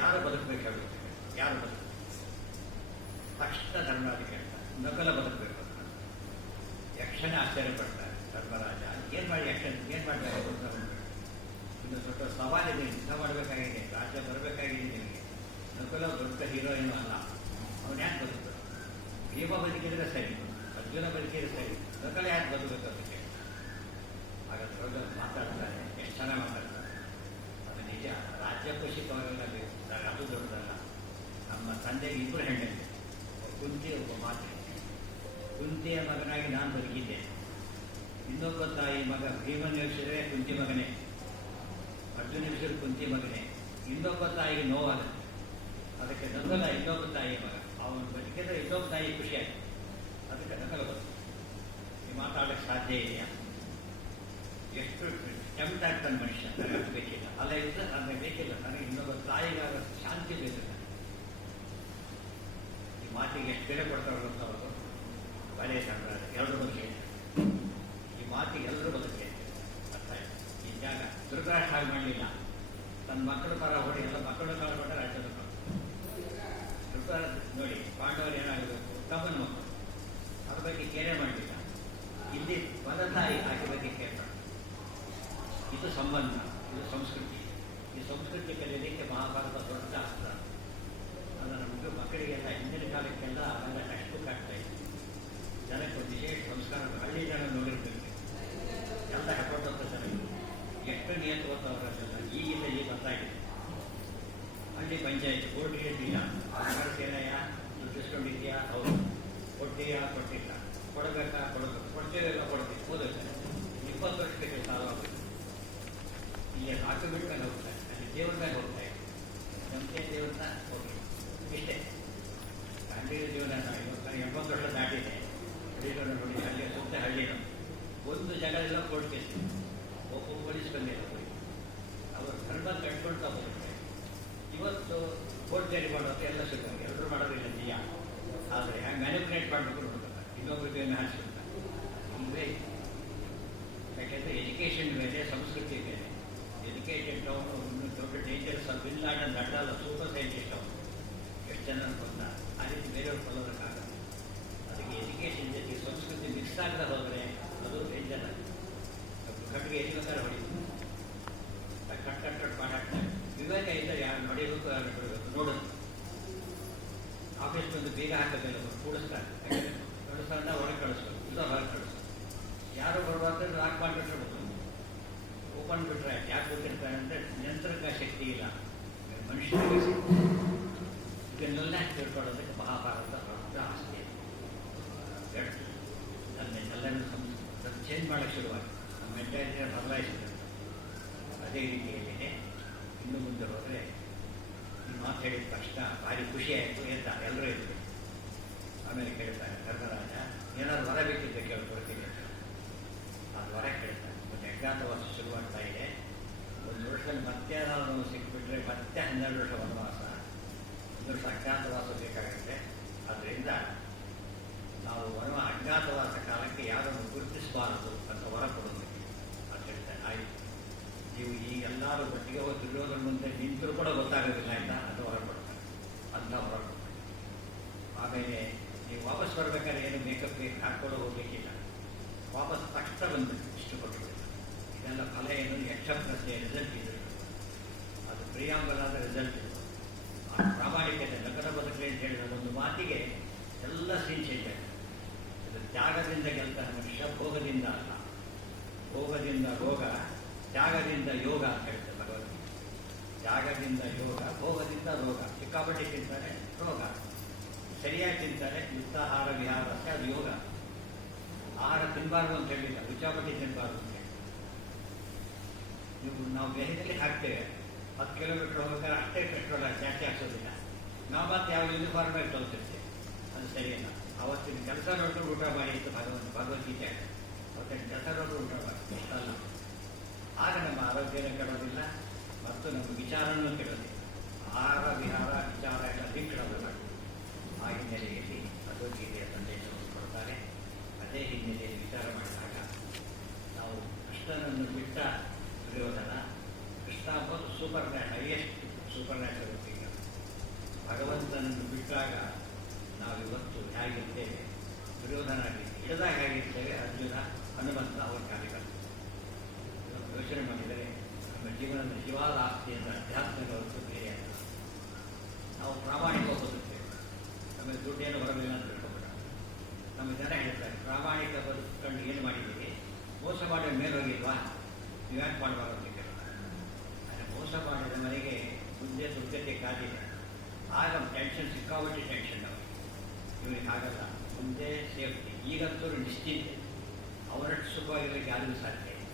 ಯಾರು ಬದುಕಬೇಕಾಗುತ್ತೆ? ಯಾರು ಬದುಕು? ತಕ್ಷಣ ಧರ್ಮರಾಜ ಕೇಳ್ತಾರೆ, ನಕಲ ಬದುಕಬೇಕು ಅಂತ. ಯಕ್ಷನೇ ಆಶ್ಚರ್ಯಪಡ್ತಾರೆ. ಧರ್ಮರಾಜ ಏನು ಮಾಡಿ ಯಕ್ಷನ್ ಏನು ಮಾಡಬೇಕು ಅಂತ ಇನ್ನು ಸ್ವಲ್ಪ ಸವಾಲಿದೆ, ಯುದ್ಧ ಮಾಡಬೇಕಾಗಿದೆ, ರಾಜ್ಯ ಬರಬೇಕಾಗಿದೆ ನಿಮಗೆ. ನಕುಲ ದೊಡ್ಡ ಹೀರೋಯಿನ್ ಅಲ್ಲ, ಅವನು ಯಾಕೆ ಬದುಕಬೇಕು? ಭೀಮ ಬದುಕಿದ್ರೆ ಸರಿ, ಅರ್ಜುನ ಬದುಕಿದ್ರೆ ಸರಿ, ನಕಲ ಯಾಕೆ ಬದುಕಬೇಕು ಅಂತ ಕೇಳಿ. ಆಗ ದೊಡ್ಡ ಮಾತಾಡ್ತಾರೆ, ಎಷ್ಟು ಚೆನ್ನಾಗಿ ಮಾತಾಡ್ತಾರೆ. ಅದು ನಿಜ. ರಾಜ್ಯ ಖುಷಿಪವರೆಲ್ಲ ಬೇಕು, ಅದು ದೊಡ್ಡದಲ್ಲ. ನಮ್ಮ ತಂದೆಗೆ 2 ಹೆಣ್ಣಿದೆ, ಕುಂತಿ, ಒಬ್ಬ ಮಾತೆ. ಕುಂತಿಯ ಮಗನಾಗಿ ನಾನು ಬದುಕಿದ್ದೆ. ಇನ್ನೊಬ್ಬ ತಾಯಿ ಮಗ ಭೀಮನ್ ನಿಲ್ಲಿಸಿದ್ರೆ ಕುಂತಿ ಮಗನೇ, ಅರ್ಜುನ ನಿಲ್ಲಿಸಿದ್ರೆ ಕುಂತಿ ಮಗನೇ. ಇನ್ನೊಬ್ಬ ತಾಯಿಗೆ ನೋವಾಗುತ್ತೆ. ಅದಕ್ಕೆ ನಕಲ ಇನ್ನೊಬ್ಬ ತಾಯಿ ಮಗ. ಅವನು ಬದುಕಿದ್ರೆ ಇನ್ನೊಬ್ಬ ತಾಯಿ ಖುಷಿಯಾಗಿ, ಅದಕ್ಕೆ ನಕಲ ಬದುಕು. ಈ ಮಾತಾಡೋಕ್ಕೆ ಸಾಧ್ಯ ಇದೆಯಾ? ಎಷ್ಟು ಟೆಂಪ್ಟ್ ಆಗ್ತಾನೆ ಮನುಷ್ಯ. ನನಗೆ ಅದು ಬೇಕಿಲ್ಲ, ಅಲ್ಲ ಇದ್ದು ನನಗೆ ಬೇಕಿಲ್ಲ, ನನಗೆ ಇನ್ನೊಬ್ಬ ತಾಯಿಗಾಗ ಶಾಂತಿ ಬೇಕು. ಈ ಮಾತಿಗೆ ಎಷ್ಟು ಬೆಲೆ ಕೊಡ್ತಾರೆ ಅವರು. ಬಳೆಯ ಸಂಗ್ರಹ ಎಲ್ಲರೂ ಬದುಕಿ, ಈ ಮಾತಿಗೆ ಎಲ್ಲರೂ ಬದುಕಿ ಅರ್ಥ ಆಯ್ತು. ಈ ಜಾಗ ಧೃತರಾಷ್ಟ್ರ ಹಾಗೆ ಮಾಡಲಿಲ್ಲ. ತನ್ನ ಮಕ್ಕಳ ಪರ ಹೊಡಿ, ಎಲ್ಲ ಮಕ್ಕಳು ಕಳ್ಕೊಂಡ್ರೆ ರಾಜ್ಯದ ಧೃತರಾಷ್ಟ್ರ ನೋಡಿ. ಪಾಂಡವರು ಏನಾಗಬೇಕು? ತಮ್ಮನ ಮಕ್ಕಳು, ಅದ್ರ ಬಗ್ಗೆ ಕೇರೆ ಮಾಡಲಿಲ್ಲ. ಇಲ್ಲಿ ಮದ ತಾಯಿ ಆಕೆ ಬಗ್ಗೆ ಕೇಳ್ತಾರೆ. ಇದು ಸಂಬಂಧ, ಇದು ಸಂಸ್ಕೃತಿ. ಈ ಸಂಸ್ಕೃತಿ ಕಲಿಯಲಿಕ್ಕೆ ಮಹಾಭಾರತ ದೊಡ್ಡ ಅಸ್ತ್ರ. ಅದು ನಮಗೂ ಮಕ್ಕಳಿಗೆಲ್ಲ ಹಿಂದಿನ ಕಾಲಕ್ಕೆಲ್ಲ ಅವೆಲ್ಲ ಟೆಕ್ಸ್ಟ್ ಬುಕ್ ಆಗ್ತಾ ಇತ್ತು. ಜನಕ್ಕೆ ಒಂದು ವಿಶೇಷ ಸಂಸ್ಕಾರ. ಹಳ್ಳಿ ಜನ ನೋಡಿರ್ಬೇಕು, ಎಲ್ಲ ಹೆಪಟ್ಟಂತ ಜನ ಎಷ್ಟು ನಿಯಂತ್ರಿಸೋಲ್ಲ. ಈಗಿಂದ ಈಗ ಗೊತ್ತಾಗಿದೆ. ಹಳ್ಳಿ ಪಂಚಾಯತ್ ಬೋರ್ಡ್ ಇರಲಿಲ್ಲ. ಏನಯ್ಯ ದುಡ್ಡಿಸ್ಕೊಂಡಿದ್ಯಾ? ಹೌದು. ಕೊಟ್ಟಿಯಾ? ಕೊಟ್ಟಿಲ್ಲ. ಕೊಡಬೇಕಾ? ಕೊಡಬೇಕು. ಕೊಡ್ತೇವೆಲ್ಲ ಕೊಡ್ತೀವಿ. ಓದೋದು 20 ವರ್ಷಕ್ಕೆ ಸಾಲ ಆಗುತ್ತೆ. ಇಲ್ಲಿ ಹಾಕು ಬಿಟ್ಟಾಗ ಹೋಗ್ತಾರೆ, ಅಲ್ಲಿ ದೇವ್ರ ಮೇಲೆ ಹೋಗ್ತಾ ಇದೆ. ನಮಗೆ ದೇವ್ರನ್ನ ಹೋಗಿ ಇಷ್ಟೇ ಗಾಂಧೀಯ ಜೀವನ. 80 ವರ್ಷ ದಾಟಿದೆ. ಹಳ್ಳಿಗಳನ್ನು ನೋಡಿ, ಹಳ್ಳಿಯ ಸುತ್ತ ಹಳ್ಳಿನ ಒಂದು ಜಾಗದೆಲ್ಲ ಕೋರ್ಟ್ ಕೇಸ್, ಒಬ್ಬ ಪೊಲೀಸ್ ಬಂದಿಲ್ಲ. ಅವರು ಧರ್ಮ ಕಟ್ಕೊಳ್ತಾ ಹೋಗ್ತಾರೆ. ಇವತ್ತು ಕೋರ್ಟ್ ಜಾರಿ ಮಾಡೋದು ಎಲ್ಲ ಸಿಗ್ತಾರೆ. ಎಲ್ಲರೂ ಮಾಡೋದಿಲ್ಲ ನಿಜ. ಆದರೆ ಹ್ಯಾಂಗೆ ಮ್ಯಾನಿಪುಲೇಟ್ ಮಾಡಬೇಕು ನೋಡ್ತಾರೆ, ಇನ್ನೊಬ್ಬರಿಗೆ ಹಾರಿಸ್ಬಿಡ್ತಾರೆ. ಇಲ್ಲವೇ ಯಾಕೆಂದರೆ ಎಜುಕೇಷನ್ ಬೇರೆ, ಸಂಸ್ಕೃತಿ ಬೇರೆ. ಎಜುಕೇಟೆಡ್ ಅವನು ದೊಡ್ಡ ಡೇಂಜರ್ಸ್ ಆಫ್ ಬಿನ್ ಲಾಡನ್ ಅಡ್ಡಲ್ಲ, ಸೂಪರ್ ಸೈಂಟಿಸ್ಟ್ ಅವನು. ಎಷ್ಟು ಜನ ಬಂದ ಆ ರೀತಿ ಬೇರೆಯವ್ರು ಕೊಲ್ಲೋದಕ್ಕಾಗಲ್ಲ. ಅದಕ್ಕೆ ಎಜುಕೇಷನ್ ಜೊತೆ ಸಂಸ್ಕೃತಿ ಮಿಕ್ಸ್ ಆಗದೆ ಹೋದರೆ ಅದು ಡೇಂಜರ್ ಆಗುತ್ತೆ. ಕಟ್ಟಿಗೆ ಎಜುಕೇಟರ್ ಹೊಡಿತು, ಕಟ್ ಮಾಡಾಡ್ತಾರೆ. ವಿವೇಕ ಇದ್ದರೆ ಯಾರು ಹೊಡಿಬೇಕು, ಯಾರು ಬಿಡಬೇಕು ನೋಡೋದು. ಆಫೀಸ್ ಬಂದು ಬೇಗ ಹಾಕೋದಿಲ್ಲ, ಕೂಡಿಸ್ತಾರೆ. ಕಳಿಸ್ತಾರ ಹೊರಗೆ ಕಳಿಸ್ಬೇಕು, ಇಲ್ಲ ಹೊರಗೆ ಕಳಿಸ್ಬೇಕು. ಯಾರು ಬರುವಾಗ ಲಾಕ್ ಮಾಡಿಬಿಟ್ರೆ ಓಪನ್ ಬಿಟ್ರೆ ಯಾಕೆ ಗೊತ್ತಿರ್ತಾರೆ ಅಂದರೆ ನಿಯಂತ್ರಕ ಶಕ್ತಿ ಇಲ್ಲ ಮನುಷ್ಯರಿಗೆ. ಇದನ್ನೆಲ್ಲ ತಿಳ್ಕೊಳ್ಳೋದಕ್ಕೆ ಮಹಾಭಾರತ ದೊಡ್ಡ ಆಸ್ತಿ. ಎಲ್ಲರೂ ಚೇಂಜ್ ಮಾಡೋಕ್ಕೆ ಶುರುವಾಗಿ ನಮ್ಮ ಮೆಂಟಾಲಿಟಿನ ಬದಲಾಯಿಸಿದ್ರು. ಅದೇ ರೀತಿಯಲ್ಲಿ ಇನ್ನು ಮುಂದೆ ಹೋದರೆ ಈ ಮಾತು ಹೇಳಿದ ತಕ್ಷಣ ಭಾರಿ ಖುಷಿ ಆಯಿತು. ಎದ್ದ ಎಲ್ಲರೂ ಇದ್ರು. ಆಮೇಲೆ ಕೇಳ್ತಾರೆ ಧರ್ಮರಾಜ, ಏನಾದ್ರು ವರ ಬೇಕಿದ್ದೆ ಕೇಳ್ಕೊಡ್ತೀನಿ ಅಂತ. ಅದು ವರ ಕೇಳ್ತಾರೆ. ಒಂದು ಅಜ್ಞಾತವಾಸ ಶುರುವಾಗ್ತಾ ಇದೆ. 1 ವರ್ಷದಲ್ಲಿ ಮತ್ತೆ ನಾವು ಸಿಕ್ಕಿಬಿಟ್ರೆ ಮತ್ತೆ 12 ವರ್ಷ ವನವಾಸ, 1 ವರ್ಷ ಅಜ್ಞಾತವಾಸ ಬೇಕಾಗುತ್ತೆ. ಆದ್ದರಿಂದ ನಾವು ಅಜ್ಞಾತವಾಸ ಕಾಲಕ್ಕೆ ಯಾರನ್ನು ಗುರುತಿಸಬಾರದು ಅಂತ ವರ ಕೊಡೋದು ಅಂತ ಹೇಳ್ತಾರೆ. ಆಯಿತು, ನೀವು ಈ ಎಲ್ಲರೂ ಒಟ್ಟಿಗೆ ಹೋಗಿ ದುರ್ಯೋಧನ ಮುಂದೆ ನಿಂತರೂ ಕೂಡ ಗೊತ್ತಾಗೋದಿಲ್ಲ ಅಂತ ಅದು ಹೊರ ಕೊಡ್ತಾರೆ. ಅದನ್ನ ಹೊರ ಕೊಡ್ತಾರೆ. ಆಮೇಲೆ ನೀವು ವಾಪಸ್ ಬರಬೇಕಾದ್ರೆ ಏನು ಮೇಕಪ್ ಬೇಕು ಹಾಕ್ಕೊಂಡು ಹೋಗ್ಬೇಕಿಲ್ಲ. ವಾಪಸ್ ತಕ್ಷಣ ಬಂದ್ಬಿಟ್ಟು ಇಷ್ಟು ಕೊಟ್ಟು ಇದೆಲ್ಲ ಫಲ ಏನು? ಯಕ್ಷಪ್ರಶ್ನೆ ರಿಸಲ್ಟ್ ಇದು. ಅದು ಪ್ರಿಯಾಂಬಲಾದ ರಿಸಲ್ಟ್ ಇದು. ಆ ಪ್ರಾಮಾಣಿಕತೆ ನಗರ ಬದುಕಲಿ ಅಂತ ಹೇಳಿದ ಒಂದು ಮಾತಿಗೆ ಎಲ್ಲ ಸೀನ್ ಚೇಂಜ್ ಆಗಿದೆ. ಇದು ತ್ಯಾಗದಿಂದ ಗೆಲ್ತಾನೆ ಮನುಷ್ಯ, ಭೋಗದಿಂದ ಅಲ್ಲ. ಭೋಗದಿಂದ ರೋಗ, ತ್ಯಾಗದಿಂದ ಯೋಗ ಅಂತ ಹೇಳ್ತಾರೆ ಭಗವಂತ. ಯೋಗದಿಂದ ಯೋಗ, ಭೋಗದಿಂದ ರೋಗ. ಸಿಕ್ಕಾಪಟ್ಟೆ ತಿಂತಾರೆ ರೋಗ, ಸರಿಯಾಗಿ ತಿಂತಾರೆ ಯುಕ್ತಾಹಾರ ವಿಹಾರ ಅಷ್ಟೇ ಅದು ಯೋಗ. ಆಹಾರ ತಿನ್ನಬಾರ್ದು ಅಂತ ಹೇಳಿಲ್ಲ, ಉಚ್ಚಾಪಟ್ಟಿ ತಿನ್ನಬಾರ್ದು ಅಂತ ಹೇಳಿ. ನಾವು ದೇಹದಲ್ಲಿ ಹಾಕ್ತೇವೆ 10 ಕಿಲೋಮೀಟರ್ ಹೋಗ್ಬೇಕಾದ್ರೆ ಅಷ್ಟೇ ಪೆಟ್ರೋಲ್ ಜಾಸ್ತಿ ಹಾಕ್ಸೋದಿಲ್ಲ. ನಾವು ಮತ್ತೆ ಯಾವ ಯೂನಿಫಾರ್ಮ್ ಆಗಿ ತೋರಿಸಿರ್ತೇವೆ, ಅದು ಸರಿಯಲ್ಲ. ಅವತ್ತಿನ ಕೆಲಸ ನೋಡಿದ್ರು ಊಟ ಮಾಡಿ ಇತ್ತು ಭಗವದ್ಗೀತೆ. ಅವತ್ತಿನ ಕೆಲಸ ನೋಡಿದ್ರು ಊಟ ಮಾಡಿ ಅಲ್ಲ. ಆಗ ನಮ್ಮ ಆರೋಗ್ಯನೂ ಕೆಡೋದಿಲ್ಲ ಮತ್ತು ನಮ್ಮ ವಿಚಾರನೂ ಕೆಡೋದಿಲ್ಲ. ಆಹಾರ ವಿಹಾರ ವಿಚಾರ ಎಲ್ಲ ಲಿಂಕ್ಡಲ್ಲ. ಆ ಹಿನ್ನೆಲೆಯಲ್ಲಿ ಭಗವದ್ಗೀತೆಯ ಸಂದೇಶವನ್ನು ಕೊಡ್ತಾರೆ. ಅದೇ ಹಿನ್ನೆಲೆಯಲ್ಲಿ ವಿಚಾರ ಮಾಡಿದಾಗ ನಾವು ಕೃಷ್ಣನನ್ನು ಬಿಟ್ಟ ದುರ್ಯೋಧನ, ಕೃಷ್ಣ ಅಂಬೋದು ಹೈಯೆಸ್ಟ್ ಸೂಪರ್ ನ್ಯಾಚುರಲ್ ಫಿಗರ್. ಭಗವಂತನನ್ನು ಬಿಟ್ಟಾಗ ನಾವಿವತ್ತು ಹೇಗಿರ್ತೇವೆ, ದುರ್ಯೋಧನ ಹಿಡಿದಾಗ ಹೇಗಿರ್ತೇವೆ, ಅರ್ಜುನ ಹನುಮಂತ ಅವರ ಕಾರ್ಯಗಳು ಯೋಚನೆ ಮಾಡಿದರೆ ನಮ್ಮ ಜೀವನದ ನಿಜವಾದ ಆಸ್ತಿ ಅಂತ ಅಧ್ಯಾತ್ಮದ ಹೊರತು ಬೇರೆ ಅಲ್ಲ. ನಾವು ಪ್ರಾಮಾಣಿಕ ಬದುಕ್ತೇವೆ, ನಮಗೆ ದುಡ್ಡೇನು ಬರಲಿಲ್ಲ ಅಂತ ತಿಳ್ಕೊಬೇಡ. ನಮ್ಮ ಜನ ಹೇಳ್ತಾರೆ ಪ್ರಾಮಾಣಿಕ ಬದುಕೊಂಡು ಏನು ಮಾಡಿದ್ದೀರಿ, ಮೋಸ ಮಾಡಿದ ಮೇಲೆ ಹೋಗಿಲ್ವಾ, ನೀವ್ಯಾಕೆ ಮಾಡಬಾರ್ದು ಅಂತ ಕೇಳ್ತಾರೆ. ಆದರೆ ಮೋಸ ಮಾಡಿದ ಮನೆಗೆ ಮುಂದೆ ದುರ್ಗತೆ ಕಾದಿದೆ. ಆಗ ಟೆನ್ಷನ್, ಸಿಕ್ಕಾಪಟ್ಟೆ ಟೆನ್ಷನ್ ಅವರಿಗೆ. ಇವರಿಗೆ ಆಗಲ್ಲ, ಮುಂದೆ ಸೇಫ್ಟಿ. ಈಗಂತೂ ನಿಶ್ಚಿಂತೆ, ಅವರಷ್ಟು ಸುಖವಾಗಿರಲಿಕ್ಕೆ ಯಾರಿಗೂ ಸಾಧ್ಯ ಇಲ್ಲ.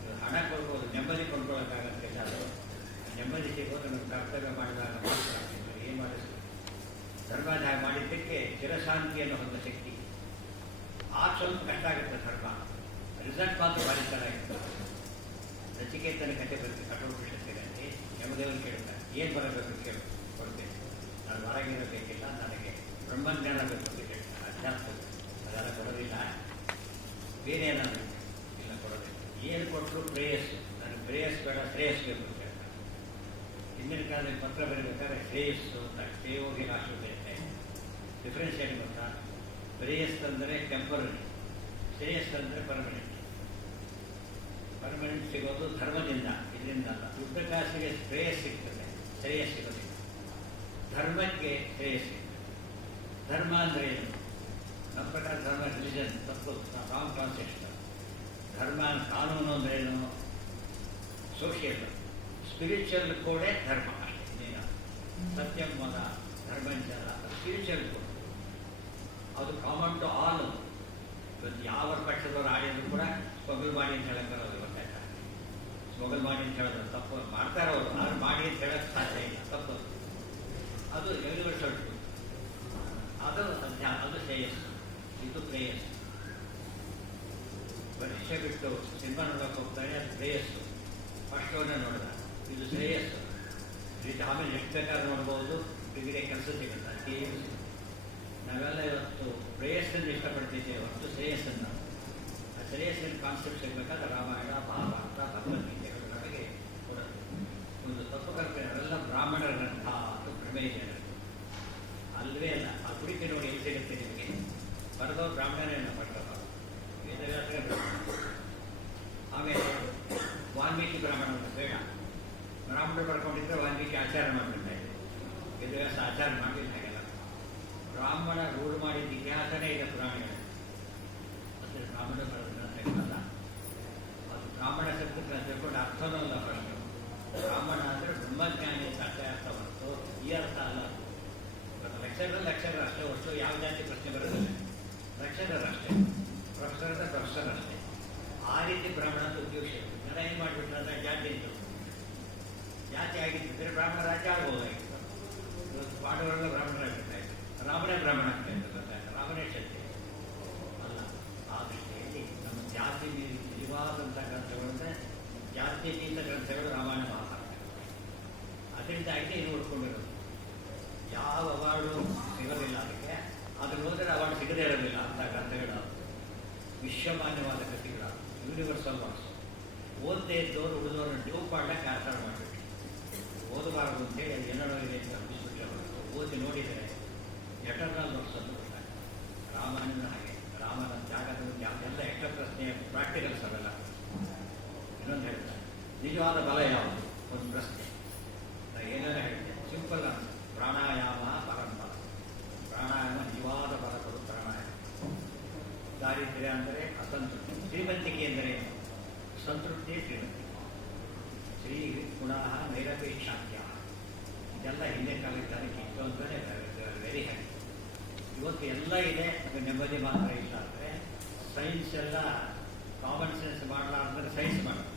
ಇವರು ಹಣ ಕೊಡ್ಬೋದು, ನೆಮ್ಮದಿ ಕೊಂಡ್ಕೊಳ್ಳೋಕ್ಕಾಗತ್ತೆ. ಅದು ನೆಮ್ಮದಿ ಸಿಗೋದು ನಮ್ಮ ಕರ್ತವ್ಯ ಮಾಡಿದಾಗ ಮಾತ್ರ. ಏನು ಮಾಡಿಸ್ತೀವಿ, ಧರ್ಮ ಮಾಡಿದ್ದಕ್ಕೆ ಚಿರಶಾಂತಿಯನ್ನು ಹೊಂದ ಶಕ್ತಿ. ಆಗ ಸ್ವಲ್ಪ ಕಷ್ಟ ಆಗುತ್ತೆ ಧರ್ಮ, ರಿಸಲ್ಟ್ ಮಾತ್ರ ಭಾರಿ ಚೆನ್ನಾಗಿರ್ತದೆ. ನಚಿಕೇತನ ಕಥೆ ಬರುತ್ತೆ ಕಠೋಪನಿಷತ್ತಿನಲ್ಲಿ. ಯಮದೇವರು ಕೇಳ್ತಾರೆ, ಏನು ಬರಬೇಕು ಕೇಳು, ಕೊಡ್ತೇನೆ. ನಾನು ಹೊರಗಿರಬೇಕಿಲ್ಲ, ನನಗೆ ಬ್ರಹ್ಮಜ್ಞಾನ ಬೇಕು ಅಂತ ಕೇಳ್ತಾರೆ. ಅಧ್ಯಾತ್ಮ ಅದೆಲ್ಲ ಕೊಡೋದಿಲ್ಲ, ಬೇರೆ ಏನಾದರೂ ಇಲ್ಲ ಕೊಡೋದಿಲ್ಲ. ಏನು ಕೊಟ್ಟರು ಪ್ರೇಯಸ್ಸು, ನನಗೆ ಪ್ರೇಯಸ್ ಬೇಡ, ಶ್ರೇಯಸ್ ಬೇಕು ಅಂತ ಹೇಳ್ತಾರೆ. ಹಿಂದಿನ ಕಾಲದಲ್ಲಿ ಪತ್ರ ಬರೀಬೇಕಾದ್ರೆ ಶ್ರೇಯಸ್ಸು ಅಂತ ಶ್ರೇಯೋಗಿ ರಾಷ್ಟ್ರತೆ ಡಿಫ್ರೆನ್ಸ್ ಏನು ಗೊತ್ತಾ? ಪ್ರೇಯಸ್ ಅಂದರೆ ಟೆಂಪರರಿ, ಶ್ರೇಯಸ್ ಅಂದರೆ ಪರ್ಮನೆಂಟ್. ಪರ್ಮನೆಂಟ್ ಸಿಗೋದು ಧರ್ಮದಿಂದ, ಇದರಿಂದ ಅಲ್ಲ. ದುಡ್ಡ ಕಾಸಿಗೆ ಶ್ರೇಯಸ್ ಸಿಗ್ತದೆ, ಶ್ರೇಯಸ್ ಸಿಗೋದಿಲ್ಲ. ಧರ್ಮಕ್ಕೆ ಶ್ರೇಯಸ್ ಸಿಗ್ತದೆ. ಧರ್ಮ ಅಂದರೆ ಏನು? ನಮ್ಮ ಪ್ರಕಾರ ಧರ್ಮ ರಿಲಿಜನ್ ತಪ್ಪು, ರಾಂಗ್ ಕಾನ್ಸೆಪ್ಟ್. ಧರ್ಮ ಕಾನೂನು ಅಂದರೆ ಏನು? ಸೋಷಿಯಲ್. ಸ್ಪಿರಿಚುವಲ್ ಕೋಡೆ ಧರ್ಮ ಅಷ್ಟೇ. ಸತ್ಯಂ ಮದ ಧರ್ಮಂಚಲ ಸ್ಪಿರಿಚುವಲ್ ಕೋಡ್, ಅದು ಕಾಮನ್ ಟು ಆಲ್. ಇವತ್ತು ಯಾವ ಪಕ್ಷದವರು ಆಡಿದ್ರು ಕೂಡ ಸ್ಮಗಲ್ ಮಾಡಿ ಅಂತ ಹೇಳಕ್ಕೆ ಬರೋದು. ಗೊತ್ತಾಯ್ತಾ? ಸ್ಮಗಲ್ ಮಾಡಿ ಅಂತ ಹೇಳೋದು ತಪ್ಪು. ಮಾಡ್ತಾರೆ ಅವರು, ಆದ್ರೆ ಮಾಡಿ ಅಂತ ಹೇಳಕ್ಕೆ ಸಾಧ್ಯ ಇಲ್ಲ, ತಪ್ಪು. ಅದು ಯೂನಿವರ್ಸಲ್ ಟು, ಅದು ಅದು ಶ್ರೇಯಸ್ಸು, ಇದು ಪ್ರೇಯಸ್ಸು. ಪರೀಕ್ಷೆ ಬಿಟ್ಟು ಸಿನಿಮಾ ನೋಡಕ್ಕೆ ಹೋಗ್ತಾರೆ, ಅದು ಪ್ರೇಯಸ್ಸು. ಫಸ್ಟ್ ಅವನ್ನೇ ನೋಡಿದ, ಇದು ಶ್ರೇಯಸ್ಸು. ರೀತಿ ಆಮೇಲೆ ಎಷ್ಟು ಬೇಕಾದ್ರೆ ನೋಡ್ಬೋದು, ಡಿಗ್ರಿ ಕೆಲಸ ಸಿಗುತ್ತೆ. ನಾವೆಲ್ಲ ಇವತ್ತು ಪ್ರೇಯಸ್ಸನ್ನು ಇಷ್ಟಪಡ್ತಿದ್ದೇವೆ ಹೊರತು ಶ್ರೇಯಸ್ಸನ್ನು. ಆ ಶ್ರೇಯಸ್ಸಿನ ಕಾನ್ಸೆಪ್ಟ್ ಸಿಗಬೇಕಾದ್ರೆ ರಾಮಾಯಣ, ಮಹಾಭಾರತ, ಭಗವದ್ಗೀತೆಗಳು ನಮಗೆ ಕೊಡುತ್ತೆ. ಒಂದು ತಪ್ಪು ಕಲ್ಪನೆ, ಅವೆಲ್ಲ ಬ್ರಾಹ್ಮಣರ ಗ್ರಂಥ ಅಂತ ಭ್ರಮೆ ಇದೆ. ಅಲ್ವೇ ಅಲ್ಲ. ಆ ಕುಡಿಕೆ ನೋಡಿ ಎಲ್ಲಿ ಸಿಗುತ್ತೆ ನಿಮಗೆ? ಬರೆದವ್ರು ಬ್ರಾಹ್ಮಣನೇ ಪಡ್ಕೋಬಾರ್ದು, ವೇದವ್ಯಾಸರೇ ಬ್ರಾಹ್ಮಣ. ಆಮೇಲೆ ವಾಲ್ಮೀಕಿ ಬ್ರಾಹ್ಮಣ ಬೇಡ. ಬ್ರಾಹ್ಮಣರು ಬರ್ಕೊಂಡಿದ್ರೆ ವಾಲ್ಮೀಕಿ ಆಚಾರ ಮಾಡಬೇಕಾಗಿದೆ, ವೇದವ್ಯಾಸ ಆಚಾರ ಮಾಡಲಿಲ್ಲ. ಹಾಗೆಲ್ಲ ಬ್ರಾಹ್ಮಣ ರೂಢ ಮಾಡಿದ ಇತಿಹಾಸನೇ ಇದೆ ಪುರಾಣಗಳು. ಮತ್ತು ಬ್ರಾಹ್ಮಣ ಬರೋದಲ್ಲ, ಅದು ಬ್ರಾಹ್ಮಣ ಶಬ್ದಕ್ಕೆ ತಿಳ್ಕೊಂಡು ಅರ್ಥನೂ ಅಲ್ಲ. ಫಸ್ಟ್ ಬ್ರಾಹ್ಮಣ ಅಂದರೆ ಬ್ರಹ್ಮಜ್ಞಾನಿ ಅಂತ ಅರ್ಥ ಹೊರತು ಈ ಅರ್ಥ ಅಲ್ಲ. ಲೆಕ್ಚರಲ್ಲಿ ಅಷ್ಟೇ, ಹೊರತು ಯಾವ ಜಾತಿ ಪ್ರಶ್ನೆ ಬರೋದಿಲ್ಲ. ಲೆಕ್ಚರರ್ ಅಷ್ಟೇ, ಪ್ರೊಫೆಸರ್ ಅಂದರೆ ಪ್ರೊಫೆಸರ್ ಅಷ್ಟೇ. ಆ ರೀತಿ ಬ್ರಾಹ್ಮಣ ಅಂತ ಉದ್ಯೋಗ. ಜನ ಏನು ಮಾಡಿಬಿಟ್ರೆ ಅಂದರೆ ಜಾತಿ ಇತ್ತು, ಜಾತಿ ಆಗಿದ್ದರೆ ಬ್ರಾಹ್ಮಣ ರಾಜ್ಯ ಆಗ್ಬೋದಾಗಿತ್ತು. ಇವತ್ತು ಪಾಂಡವರೆಲ್ಲ ಬ್ರಾಹ್ಮಣರಾಗಿರ್ತಾಯಿತ್ತು, ರಾಮನೇ ಬ್ರಾಹ್ಮಣ ಅಂತ ಗೊತ್ತಾಯ್ತು, ರಾಮನೇ ಕ್ಷತ್ರಿಯ ಅಲ್ಲ. ಆ ದೃಷ್ಟಿಯಲ್ಲಿ ನಮ್ಮ ಜಾತಿ ನಿಜವಾದಂಥ ಗ್ರಂಥಗಳಂದರೆ ಜಾತ್ಯತೀತ ಗ್ರಂಥಗಳು ರಾಮಾಯಣ, ಮಹಾಭಾರತ. ಅದರಿಂದಾಗಿ ಇದು ಉಳ್ಕೊಂಡಿರೋದು. ಯಾವ ಅವಾರ್ಡು ಸಿಗೋದಿಲ್ಲ ಅದಕ್ಕೆ, ಅದನ್ನು ಹೋದರೆ ಅವಾರ್ಡ್ ಸಿಗದೇ ಇರೋದಿಲ್ಲ ಅಂತ ಗ್ರಂಥಗಳು. ವಿಶ್ವಮಾನ್ಯವಾದ ಕೃತಿಗಳು, ಯೂನಿವರ್ಸಲ್ ವರ್ಕ್ಸ್. ಓದದೇ ಇದ್ದವರು ಉಳಿದವರು ಡ್ಯೂಪ್ ಮಾಡಲಿಕ್ಕೆ ಆಚಾರ ಮಾಡಿಬಿಟ್ಟು ಓದಬಾರದು ಅಂತೇಳಿ ಅದು ಏನೋ ಇದೆ ಅಂತ ಅನಿಸ್ಬಿಟ್ರೆ ಹೊರತು ಓದಿ ನೋಡಿದರೆ ಎಟರ್ನಲ್ ವರ್ಕ್ಸ್ ಅಂತ ಗೊತ್ತಾಗ್ತದೆ. ರಾಮಾಯಣದ ಹಾಗೆ ರಾಮನ ತ್ಯಾಗದ ಎಲ್ಲ ಎಷ್ಟ ಪ್ರಶ್ನೆಯ ಪ್ರಾಕ್ಟಿಕಲ್ಸ್ ಅವೆಲ್ಲ. ಇನ್ನೊಂದು ಹೇಳ್ತಾರೆ, ನಿಜವಾದ ಬಲ ಯಾವುದು? ಒಂದು ಪ್ರಶ್ನೆ. ನಾನು ಏನಾರು ಹೇಳ್ತೇನೆ, ಸಿಂಪಲ್ ಅಂತ. ಪ್ರಾಣಾಯಾಮ ಪರಂಬಲ. ಪ್ರಾಣಾಯಾಮ ನಿಜವಾದ ಬಲ ಕೊಡು ಪ್ರಾಣಾಯಾಮ. ದಾರಿದ್ರ್ಯ ಅಂದರೆ ಅಸಂತೃಪ್ತಿ. ಶ್ರೀಮಂತಿಕೆ ಎಂದರೆ ಸಂತೃಪ್ತಿ ಶ್ರೀಮಂತಿಕೆ. ಶ್ರೀ ಗುಣ ನೈರಪೇಕ್ಷಾಖ್ಯ. ಇದೆಲ್ಲ ಹಿಂದೆ ಕಾಲಕ್ಕೆ ಇತ್ತು ಅಂತಲೇ ವೆರಿ ಹ್ಯಾಪಿ. ಇವತ್ತು ಎಲ್ಲ ಇದೆ, ಅದು ನೆಮ್ಮದಿ ಮಾತ್ರ ಇಲ್ಲ ಅಂದರೆ ಸೈನ್ಸ್ ಎಲ್ಲ ಕಾಮನ್ ಸೆನ್ಸ್ ಮಾಡಲಾರ್ದ್ರೆ ಸೈನ್ಸ್ ಮಾಡೋದು,